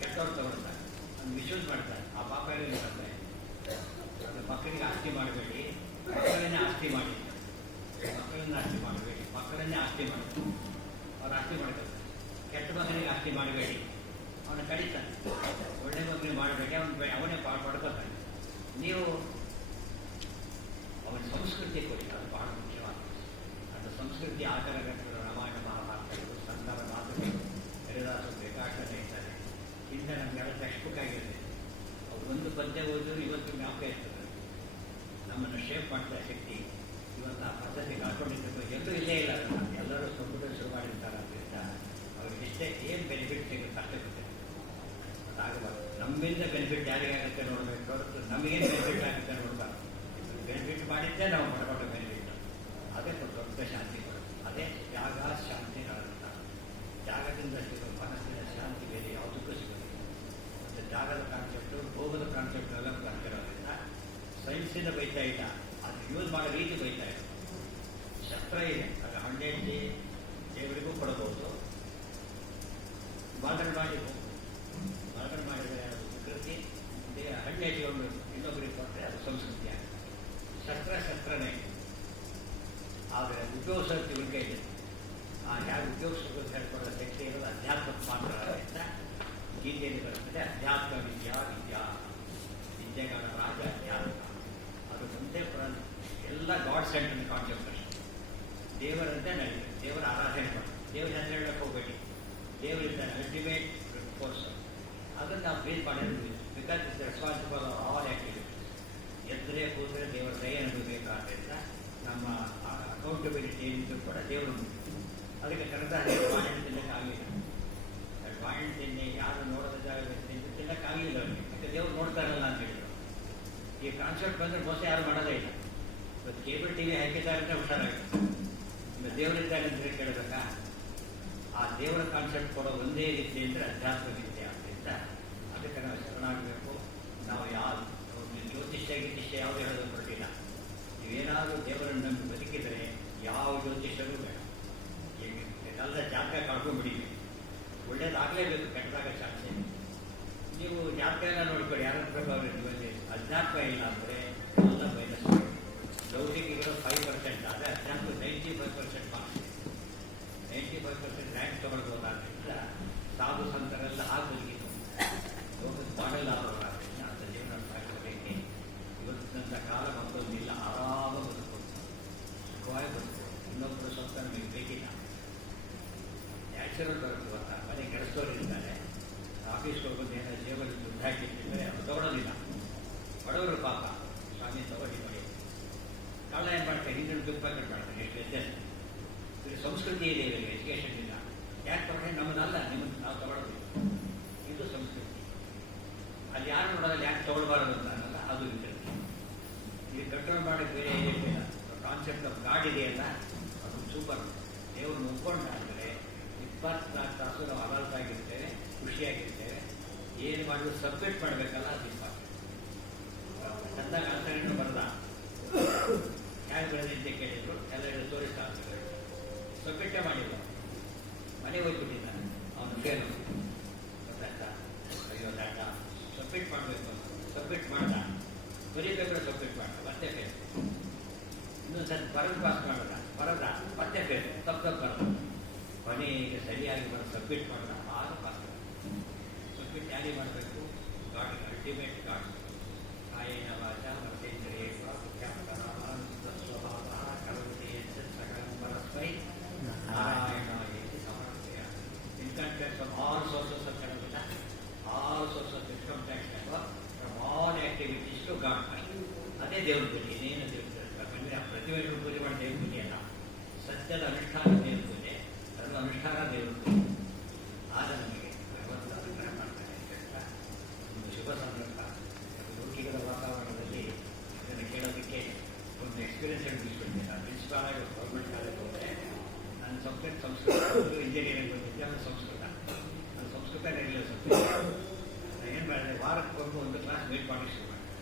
ಕೆಟ್ಟವ್ರು ತಗೊಳ್ತಾರೆ, ಒಂದು ಮಿಸ್ಯೂಸ್ ಮಾಡ್ತಾರೆ. ಆ ಪಾಪ ಎಲ್ಲ ಬರ್ತಾರೆ. ಅದು ಮಕ್ಕಳಿಗೆ ಆಸ್ತಿ ಮಾಡಬೇಡಿ, ಮಕ್ಕಳನ್ನೇ ಆಸ್ತಿ ಮಾಡಿ. ಮಕ್ಕಳನ್ನ ಆಸ್ತಿ ಮಾಡಬೇಡಿ, ಮಕ್ಕಳನ್ನೇ ಆಸ್ತಿ ಮಾಡಿ. ಅವ್ರು ಆಸ್ತಿ ಮಾಡ್ತಾರೆ. ಕೆಟ್ಟ ಮಗನಿಗೆ ಆಸ್ತಿ ಮಾಡಬೇಡಿ, ಅವನ ಕಡಿತಾನೆ. ಒಳ್ಳೆ ಮಗನಿಗೆ ಮಾಡಬೇಡಿ, ಅವನೇ ಪಡ್ಕೋತಾನೆ. ನೀವು ಅವನ ಸಂಸ್ಕೃತಿ ಕೊಡಿ, ಅದು ಬಹಳ ಮುಖ್ಯವಾದ. ಅದು ಸಂಸ್ಕೃತಿ ಆಚಾರಗಳು, ರಾಮಾಯಣ ಮಹಾಭಾರತಗಳು, ಸಂತಾನ ಮಾತುಗಳು, ಹರಿದಾಸರು ಬೇಕಾಗ್ತಾನೆ ಇರ್ತಾರೆ. ಹಿಂದೆ ನಮಗೆಲ್ಲ ಟೆಕ್ಸ್ಟ್ ಬುಕ್ ಆಗಿದೆ. ಅವ್ರು ಒಂದು ಪದ್ಯ ಓದಿದ್ರು ಇವತ್ತು ಜ್ಞಾಪಕ ಇರ್ತದೆ. ನಮ್ಮನ್ನು ಶೇಪ್ ಮಾಡ್ತಾ ಶಕ್ತಿ ಇವತ್ತು ಆ ಪದ್ಧತಿ ಕಳ್ಕೊಂಡಿದ್ದು ಎಲ್ಲರೂ ಇಲ್ಲೇ ಇಲ್ಲ. ಎಲ್ಲರೂ ಕಂಪ್ಯೂಟರ್ ಶುರು ಮಾಡಿರ್ತಾರೆ. ಅದರಿಂದ ಅವ್ರಿಗೆ ಇಷ್ಟೇ ಏನು ಬೆನಿಫಿಟ್ ಸಿಗುತ್ತೆ ಅಷ್ಟೇ ಗೊತ್ತಿದೆ. ಅದಾಗಬಾರ್ದು. ನಮ್ಮಿಂದ ಬೆನಿಫಿಟ್ ಯಾರಿಗಾಗುತ್ತೆ ನೋಡಬೇಕು ಹೊರತು ನಮಗೇನು ಬೆನಿಫಿಟ್ ಆಗುತ್ತೆ ನೋಡಬಾರ್ದು. ಬೆನಿಫಿಟ್ ಮಾಡಿದ್ದೇ ನಾವು ಪಡ್ಕೊಂಡ ಬೆನಿಫಿಟ್. ಅದೇ ದೊಡ್ಡ ಶಾಂತಿ ಕೊಡೋದು. ಅದೇ ತ್ಯಾಗ ಶಾಂತಿ ಅಂತ. ತ್ಯಾಗದಿಂದ ಸಿಗೋ ಮನಸ್ಸಿನ ಶಾಂತಿ ಬೇರೆ ಯಾವುದಕ್ಕೂ ಸಿಗೋದಿಲ್ಲ. ಮತ್ತು ತ್ಯಾಗದ ಕಾನ್ಸೆಪ್ಟು, ಭೋಗದ ಕಾನ್ಸೆಪ್ಟ್ ಎಲ್ಲ ಬರ್ತಿರೋದ್ರಿಂದ ಸೈನ್ಸಿಂದ ಬೈತಾ ಇಲ್ಲ, ಅದು ಯೂಸ್ ಮಾಡೋ ರೀತಿ ಬೈತಾ ಇಲ್ಲ. ಶಸ್ತ್ರ ಇದೆ, ಅದು ಹಂಡೆಂಟಿ ದೇವರಿಗೂ ಕೊಡಬಹುದು. ಬಾರ್ಡರ್ ಮಾಡಿದರೆ ಅದು ವಿಕೃತಿ. ಹಣ್ಣೆ ಇಟ್ಕೊಂಡು ಇನ್ನೊಬ್ಬರಿಗೆ ಕೊಟ್ಟರೆ ಅದು ಸಂಸ್ಕೃತಿ ಆಗುತ್ತೆ. ಶಸ್ತ್ರನೇ. ಆದರೆ ಉಪಯೋಗಿಸೋಕ್ಕೆ ಉಳಿಕೆ ಇದೆ. ಆ ಯಾರು ಉಪಯೋಗಿಸೋದು ಹೇಳ್ಕೊಳ್ಳೋ ಶಕ್ತಿ ಇರೋದು ಅಧ್ಯಾತ್ಮಕ್ಕೆ ಮಾತ್ರ ಅಂತ ಗೀತೆಯಲ್ಲಿ ಬರುತ್ತದೆ. ಅಧ್ಯಾತ್ಮ ವಿದ್ಯೆಗಳ ರಾಜ ಅಧ್ಯಾತ್ಮ. ಅದು ಒಂದೇ ಎಲ್ಲ ಗಾಡ್ ಸೆಂಟರ್ ಕಾನ್ಸೆಪ್ಟ್ ಅಷ್ಟೇ. ದೇವರಂತೆ ನಡೆಯುತ್ತೆ. ದೇವರ ಆರಾಧನೆ ಮಾಡಿ, ದೇವರ ಹೆಸರು ಹೇಳಕ್ಕೆ ಹೋಗಬೇಡಿ. ದೇವರಿದ್ದಾನೆ ಅಲ್ಟಿಮೇಟ್ ಫೋರ್ಸ್. ಅದನ್ನು ನಾವು ಬೇಸ್ ಮಾಡಿರ್ತೀವಿ. Because it's responsible all activities. ಎದ್ದರೆ ಕೂತ್ರೆ ದೇವರ ದಯ ಅನುಭವಿಬೇಕಾದ್ರಿಂದ ನಮ್ಮ ಅಕೌಂಟಬಿಲಿಟಿ ಏನಿದ್ರು ಕೂಡ ದೇವರು. ಅದಕ್ಕೆ ಕರೆದ ಬಾಳೆಹಣ್ಣು ತಿನ್ನಕ್ಕಾಗಲಿಲ್ಲ. ಬಾಳೆಹಣ್ಣು ತಿನ್ನಿ ಯಾರು ನೋಡೋದ ಜಾಗದಲ್ಲಿ ತಿನ್ನಕ್ಕಾಗಲಿಲ್ಲ ಅವರಿಗೆ. ಯಾಕೆ ದೇವ್ರು ನೋಡ್ತಾ ಇರಲ್ಲ ಅಂತ ಹೇಳಿದ್ರು. ಈ ಕಾನ್ಸೆಪ್ಟ್ ಬಂದರೆ ಮೋಸ ಯಾರು ಮಾಡೋದೇ ಇಲ್ಲ. ಇವತ್ತು ಕೇಬಲ್ ಟಿವಿ ಹಾಕಿದ್ದಾರೆ ಅಂದರೆ ಹುಷಾರಾಗುತ್ತೆ. ಈಗ ದೇವರಿದ್ದಾರೆ ಅಂದರೆ ಕೇಳಬೇಕಾ? ಆ ದೇವರ ಕಾನ್ಸೆಪ್ಟ್ ಕೊಡೋ ಒಂದೇ ರೀತಿ ಅಂದರೆ ಅಧ್ಯಾತ್ಮ ವಿದ್ಯೆ. ಆದ್ದರಿಂದ ಅದಕ್ಕೆ ನಾವು ಶರಣಾಗಬೇಕು. ನಾವು ಜ್ಯೋತಿಷ್ಯ ಯಾವುದೇ ಹೇಳೋದು ಹೊರಟಿಲ್ಲ. ನೀವೇನಾದರೂ ದೇವರನ್ನು ನಂಬಿ ಬದುಕಿದರೆ ಯಾವ ಜ್ಯೋತಿಷ್ಯರೂ ಬೇಡ. ಎಲ್ಲ ಜಾತಕ ಕಳ್ಕೊಂಡ್ಬಿಡಿವಿ. ಒಳ್ಳೇದಾಗಲೇಬೇಕು, ಕೆಟ್ಟದಾಗ ಚಾನ್ಸ್ ಇದೆ. ನೀವು ಜಾತಕ ಎಲ್ಲ ನೋಡ್ಕೊಳ್ಳಿ, ಯಾರ ಪ್ರಭಾವ ಇರುತ್ತದೆ. ಅಧ್ಯಾತ್ಮ ಇಲ್ಲ ಅಂದರೆ ಎಲ್ಲ ಮೈನಸ್. ಲೌಕಿಕಗಳು 5% ಆದರೆ ಅಧ್ಯಾತ್ಮ 95% ಮಾರ್ಕ್ಸ್. 95% ರ್ಯಾಂಕ್ ತಗೊಳ್ಬೋದಾದ್ರಿಂದ ಸಾಧು ಸಂತರೆಲ್ಲ ಬದುಕಿತ್ತು. ಲೋಕದ ಮಾಡೆಲ್ ಆದವರಾದ್ರಿಂದ ಅಂತ ಜೀವನ ಸಾಕೋದಕ್ಕೆ ಇವತ್ತಿನಂಥ ಕಾಲ ಮತ್ತೊಂದಿಲ್ಲ. ಆರಾಮ ಬದುಕೋದು, ಸುಖವಾಗಿ ಬದುಕೋದು. ಇನ್ನೊಬ್ಬರು ಸ್ವಂತ ನಮಗೆ ಬೇಕಿಲ್ಲ. ನ್ಯಾಚುರಲ್ ಬರುತ್ತೆ. ಗೊತ್ತಾ, ಮನೆ ಕೆಲಸದವ್ರು ಇರ್ತಾರೆ, ಆಫೀಸ್ಗೆ ಹೋಗೋದು ಏನೋ ಜೇಬಲ್ಲಿ ದುಡ್ಡು ಹಾಕಿಟ್ಟಿದ್ರೆ ಅದು ತಗೊಳ್ಳೋದಿಲ್ಲ. ಬಡವರು ಪಾಪ ಸ್ವಾಮಿ ತಗೊಳ್ಳಿ ಮಾಡಿ. ಕಳ್ಳ ಏನು ಮಾಡ್ತಾರೆ, ಹಿಂದಿನ ದುಡ್ಡು ಪ್ಯಾಕೆಟ್ ಮಾಡ್ತಾರೆ. ಎಷ್ಟು ವ್ಯತ್ಯಾಸ. ಇದು ಸಂಸ್ಕೃತಿ ಇದೆ, ಇವರಿಗೆ ಎಜುಕೇಷನ್ ಇಲ್ಲ. ಯಾಕೆ ತಗೊಂಡ್ರೆ ನಮ್ಮದಲ್ಲ, ನಿಮ್ಮದು ನಾವು ತಗೊಳ್ಳೋದು. ಇದು ಸಂಸ್ಕೃತಿ. ಅಲ್ಲಿ ಯಾರು ನೋಡೋದು ಯಾಕೆ ತಗೊಳ್ಬಾರದು ಅಂತ ಅನ್ನೋಲ್ಲ, ಅದು ವಿಕೃತಿ. ಇಲ್ಲಿ ಕಂಟ್ರೋಲ್ ಮಾಡೋಕ್ಕೆ ಬೇರೆ ಏನಿಲ್ಲ. ಕಾನ್ಸೆಪ್ಟ್ ಆಫ್ ಗಾಡ್ ಇದೆಯಲ್ಲ, ಅದು ಸೂಪರ್. ದೇವರು ಒಪ್ಕೊಂಡಾದರೆ 24 ತಾಸು ನಾವು ಆರಾಲ್ತಾಗಿರ್ತೇವೆ, ಖುಷಿಯಾಗಿರ್ತೇವೆ. ಏನು ಮಾಡಿದ್ರು ಸಬ್ಮಿಟ್ ಮಾಡಬೇಕಲ್ಲ, ಅದು ಇಂಪಾರ್ಟೆಂಟ್. ಚಂದಾಗ ಆಚರಣೆ ಬರದ ಯಾರು ಬೆಳೆದಂತೆ ಕೇಳಿದ್ರು, ಎಲ್ಲರೂ ತೋರಿಸ್ತಾ ಆಗ್ತದೆ. ಸಬ್ಮಿಟ್ಟೇ ಮಾಡಿಲ್ಲ, ಮನೆ ಹೋಗ್ಬಿಟ್ಟಿದ್ದಾನೆ, ಅವನು ಫೇಲು. ಗೊತ್ತಾಯ್ತಾ? ಅಯ್ಯೋ ದಾಟ ಸಬ್ಮಿಟ್ ಮಾಡಬೇಕು. ಸಬ್ಮಿಟ್ ಮಾಡ್ದ, ಬರೀಬೇಕಾದ್ರೆ ಸಬ್ಮಿಟ್ ಮಾಡ್ದ, ಮತ್ತೆ ಫೇಲ್. ಇನ್ನೊಂದು ಸರಿ ಬರೋದು ಪಾಸ್ ಬರದ ಮತ್ತೆ ಫೇಲ್. ತಪ್ಪು ಬರೋದು. ಕೊನೆಗೆ ಸರಿಯಾಗಿ ಬರೋ ಸಬ್ಮಿಟ್ ಮಾಡ್ದ, ಆಗ ಪಾಸ್. ಸಬ್ಮಿಟ್ ಯಾರಿಗೆ ಮಾಡಬೇಕು? God, ultimate God. ಕಾಯೇನ ವಾಚಾ ಮನಸೇಂದ್ರಿಯೇಣ ಸ್ವಭಾವ ಕರೋತಿ ಸಕಲಂ ಪರಸ್ಮೈ ನಾರಾಯಣಾಯೇತಿ ಸಮರ್ಪಯಾಮಿ. Income tax of all sources of ಕರೋತಿನ, all source of income tax from all activities to God. ಅದೇ ದೇವ್ರ ಪೂಜೆ. ಇನ್ನೇನು ದೇವ್ರ ಪೂಜೆ? ಪ್ರತಿಯೊಂದು ಪೂಜೆ ಮಾಡಿ ದೇವ್ರ ಪೂಜೆ ಅಲ್ಲ. ಸತ್ಯದ ಅನುಷ್ಠಾನ ದೇವ್ರ ಪೂಜೆ, ಅದರ ಅನುಷ್ಠಾನ ದೇವ್ರ ಪೂಜೆ. ಆಗ ನಮಗೆ ಭಗವಂತ ಅನುಗ್ರಹ ಮಾಡ್ತಾನೆ ಅಂತ ಒಂದು ಶುಭ ಸಂದರ್ಭ. ಲೌಕಿಕದ ವಾತಾವರಣದಲ್ಲಿ ಇದನ್ನು ಕೇಳೋದಕ್ಕೆ ಒಂದು ಎಕ್ಸ್ಪೀರಿಯನ್ಸ್ ಹೇಳಿಸ್ಬಿಡ್ತೀನಿ. ನಾನು ಪ್ರಿನ್ಸಿಪಾಲ್ ಆಗಿ ಗೌರ್ಮೆಂಟ್ ಕಾಲೇಜ್ ಹೋದರೆ ನನ್ನ ಸಬ್ಜೆಕ್ಟ್ ಸಂಸ್ಕೃತ, ಇಂಜಿನಿಯರಿಂಗ್ ಬಂದಿದ್ದೆ, ಅದು ಸಂಸ್ಕೃತ. ನಾನು ಸಂಸ್ಕೃತ ರೆಗ್ಯುಲರ್ ಸಬ್ಜೆಕ್ಟ್. ನಾನು ಏನು ಮಾಡಿದೆ, ವಾರಕ್ಕೆ ಒಂದು ಕ್ಲಾಸ್ ಮೀಟ್ ಮಾಡಿ ಶುರು ಮಾಡಿದೆ.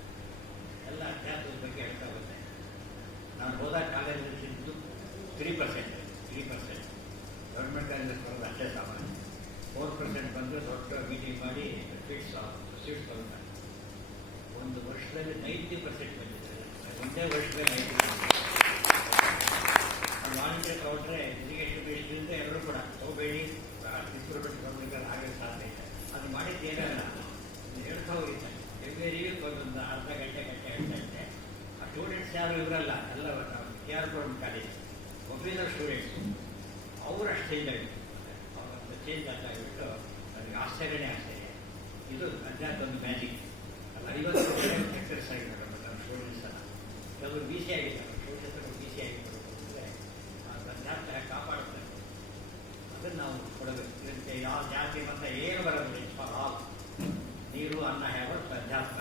ಎಲ್ಲ ಅಧ್ಯಾತ್ಮದ ಬಗ್ಗೆ ಹೇಳ್ತಾ ಹೋದೆ. ನಾನು ಹೋದಾಗ ಕಾಲೇಜಲ್ಲಿ ಸಿದ್ದು 3%. ಗೌರ್ಮೆಂಟ್ ಕಾಲೇಜಲ್ಲಿ ಬರೋದು ಅಷ್ಟೇ ಸಾಮಾನ್ಯ. 4% ಬಂದು ದೊಡ್ಡ ಮೀಟಿಂಗ್ ಮಾಡಿ ಸೀಟ್ಸ್ ತಗೊಳ್ತಾರೆ. ವರ್ಷದಲ್ಲಿ 90% ಬಂದಿದ್ದಾರೆ. ಒಂದೇ ವರ್ಷದಲ್ಲಿ 90%. ವಾಲಂಟಿಯರ್ ತಗೊಂಡ್ರೆ ಇರಿಗೇಷನ್ ಬೇಸ್ಡ್ರಿಂದ ಎಲ್ಲರೂ ಕೂಡ ತಗೋಬೇಡಿ, ಇಂಪ್ರೂವ್ಮೆಂಟ್ ಗೌರ್ಮೆಂಟಲ್ಲಿ ಆಗಕ್ಕೆ ಸಾಧ್ಯ ಇದೆ. ಅದು ಮಾಡಿದ್ದು ಏನಲ್ಲ, ಹೇಳ್ತಾ ಹೋಗಿದ್ದಾರೆ ಎವ್ರಿ ಒಂದು ಅರ್ಧ ಗಂಟೆ ಹೇಳ್ತಾ ಇದ್ದೆ. ಆ ಸ್ಟೂಡೆಂಟ್ಸ್ ಯಾರು ಇವರಲ್ಲ, ಎಲ್ಲ KR ಗೌರ್ಮೆಂಟ್ ಕಾಲೇಜ್ ಒಬ್ಬಿದ್ದಾರೆ ಸ್ಟೂಡೆಂಟ್ಸ್, ಅವರು ಅಷ್ಟು ಚೇಂಜ್ ಆಗಿತ್ತು. ಅವರೊಂದು ಚೇಂಜ್ ಆಗಿಬಿಟ್ಟು ನನಗೆ ಆಶ್ಚರ್ಯನೇ ಆಶ್ಚರ್ಯ. ಇದು ಅಧ್ಯಾತ್ಮ ಒಂದು ಮ್ಯಾಜಿಕ್ ಅಲ್ಲ. 50 ವರ್ಷ ಸಕ್ಸಸ್ ಆಗಿದ್ದಾರೆ ನಮ್ಮ ಸ್ಟೂಡೆಂಟ್ಸ್ ಅಲ್ಲ. ಕೆಲವರು BC ಆಗಿದ್ದಾರೆ, ಸ್ಟೂಡೆಂಟ್ಸ್ BC ಆಗಿದ್ದಾರೆ ಅಂದರೆ ಅಧ್ಯಾತ್ಮ ಕಾಪಾಡ್ತಾರೆ. ಅದನ್ನು ನಾವು ಕೊಡಬೇಕು. ಇದಕ್ಕೆ ಯಾವ ಜಾತಿ ಮತ್ತು ಏನು ಬರೋದಿಲ್ಲ, ಫಾರ್ ಆಲ್. ನೀರು ಅನ್ನ ಹೇಳೋ ಅಧ್ಯಾತ್ಮ.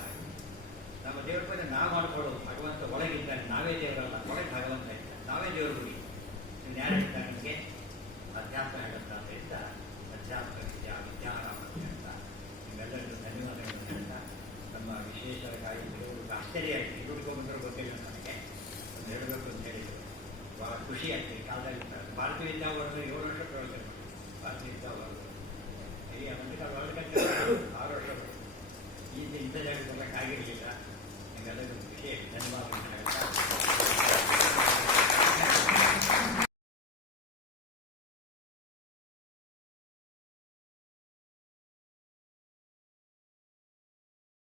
ನಮ್ಮ ದೇವರ ಬಗ್ಗೆ ನಾವು ಮಾಡ್ಕೊಳ್ಳೋದು. ಭಗವಂತ ಒಳಗಿದ್ದಾನೆ, ನಾವೇ ದೇವರಲ್ಲ, ಒಳಗೆ ಭಗವಂತ ಇದ್ದಾನೆ, ನಾವೇ ದೇವರ ಗುರಿ. ಇನ್ನು ಯಾರು ಇರ್ತಾರೆ ನಮಗೆ ಅಧ್ಯಾತ್ಮ ಹೇಳುತ್ತಾದ್ರಿಂದ ಅಧ್ಯಾತ್ಮ ವಿದ್ಯಾ ವಿದ್ಯಾರಾಮತೆ ಅಂತ ನಿಮ್ಮೆಲ್ಲರಿಗೂ ಧನ್ಯವಾದಗಳನ್ನು ಹೇಳ್ತಾ ನಮ್ಮ ವಿಶೇಷವಾಗಿ ಕೆಲವರು ಆಶ್ಚರ್ಯ ಆಯಿತು. ಇದುಡ್ಕೊಂಡ್ರೆ ಗೊತ್ತಿಲ್ಲ ನನಗೆ, ಒಂದು ಹೇಳಬೇಕು ಅಂತ ಹೇಳಿದರು. ಭಾಳ ಖುಷಿ ಆಗ್ತದೆ. ಕಾಲದಲ್ಲಿ ಭಾರತೀಯ ವಿದ್ಯಾವರ್ಗ 7 ವರ್ಷ ಪ್ರಯೋಜನ, ಭಾರತೀಯ ವಿದ್ಯಾವರ್ಗ ಈ ಅಮೆರಿಕ ವರ್ಲ್ಡ್ ಕಪ್ 6 ವರ್ಷ ಈ ಇಂಥ ಜಾಗಕ್ಕೆ ಆಗಿರಲಿಲ್ಲ. ನಿಮ್ಮೆಲ್ಲರಿಗೂ ವಿಶೇಷ ಧನ್ಯವಾದಗಳು ಹೇಳ್ತಾ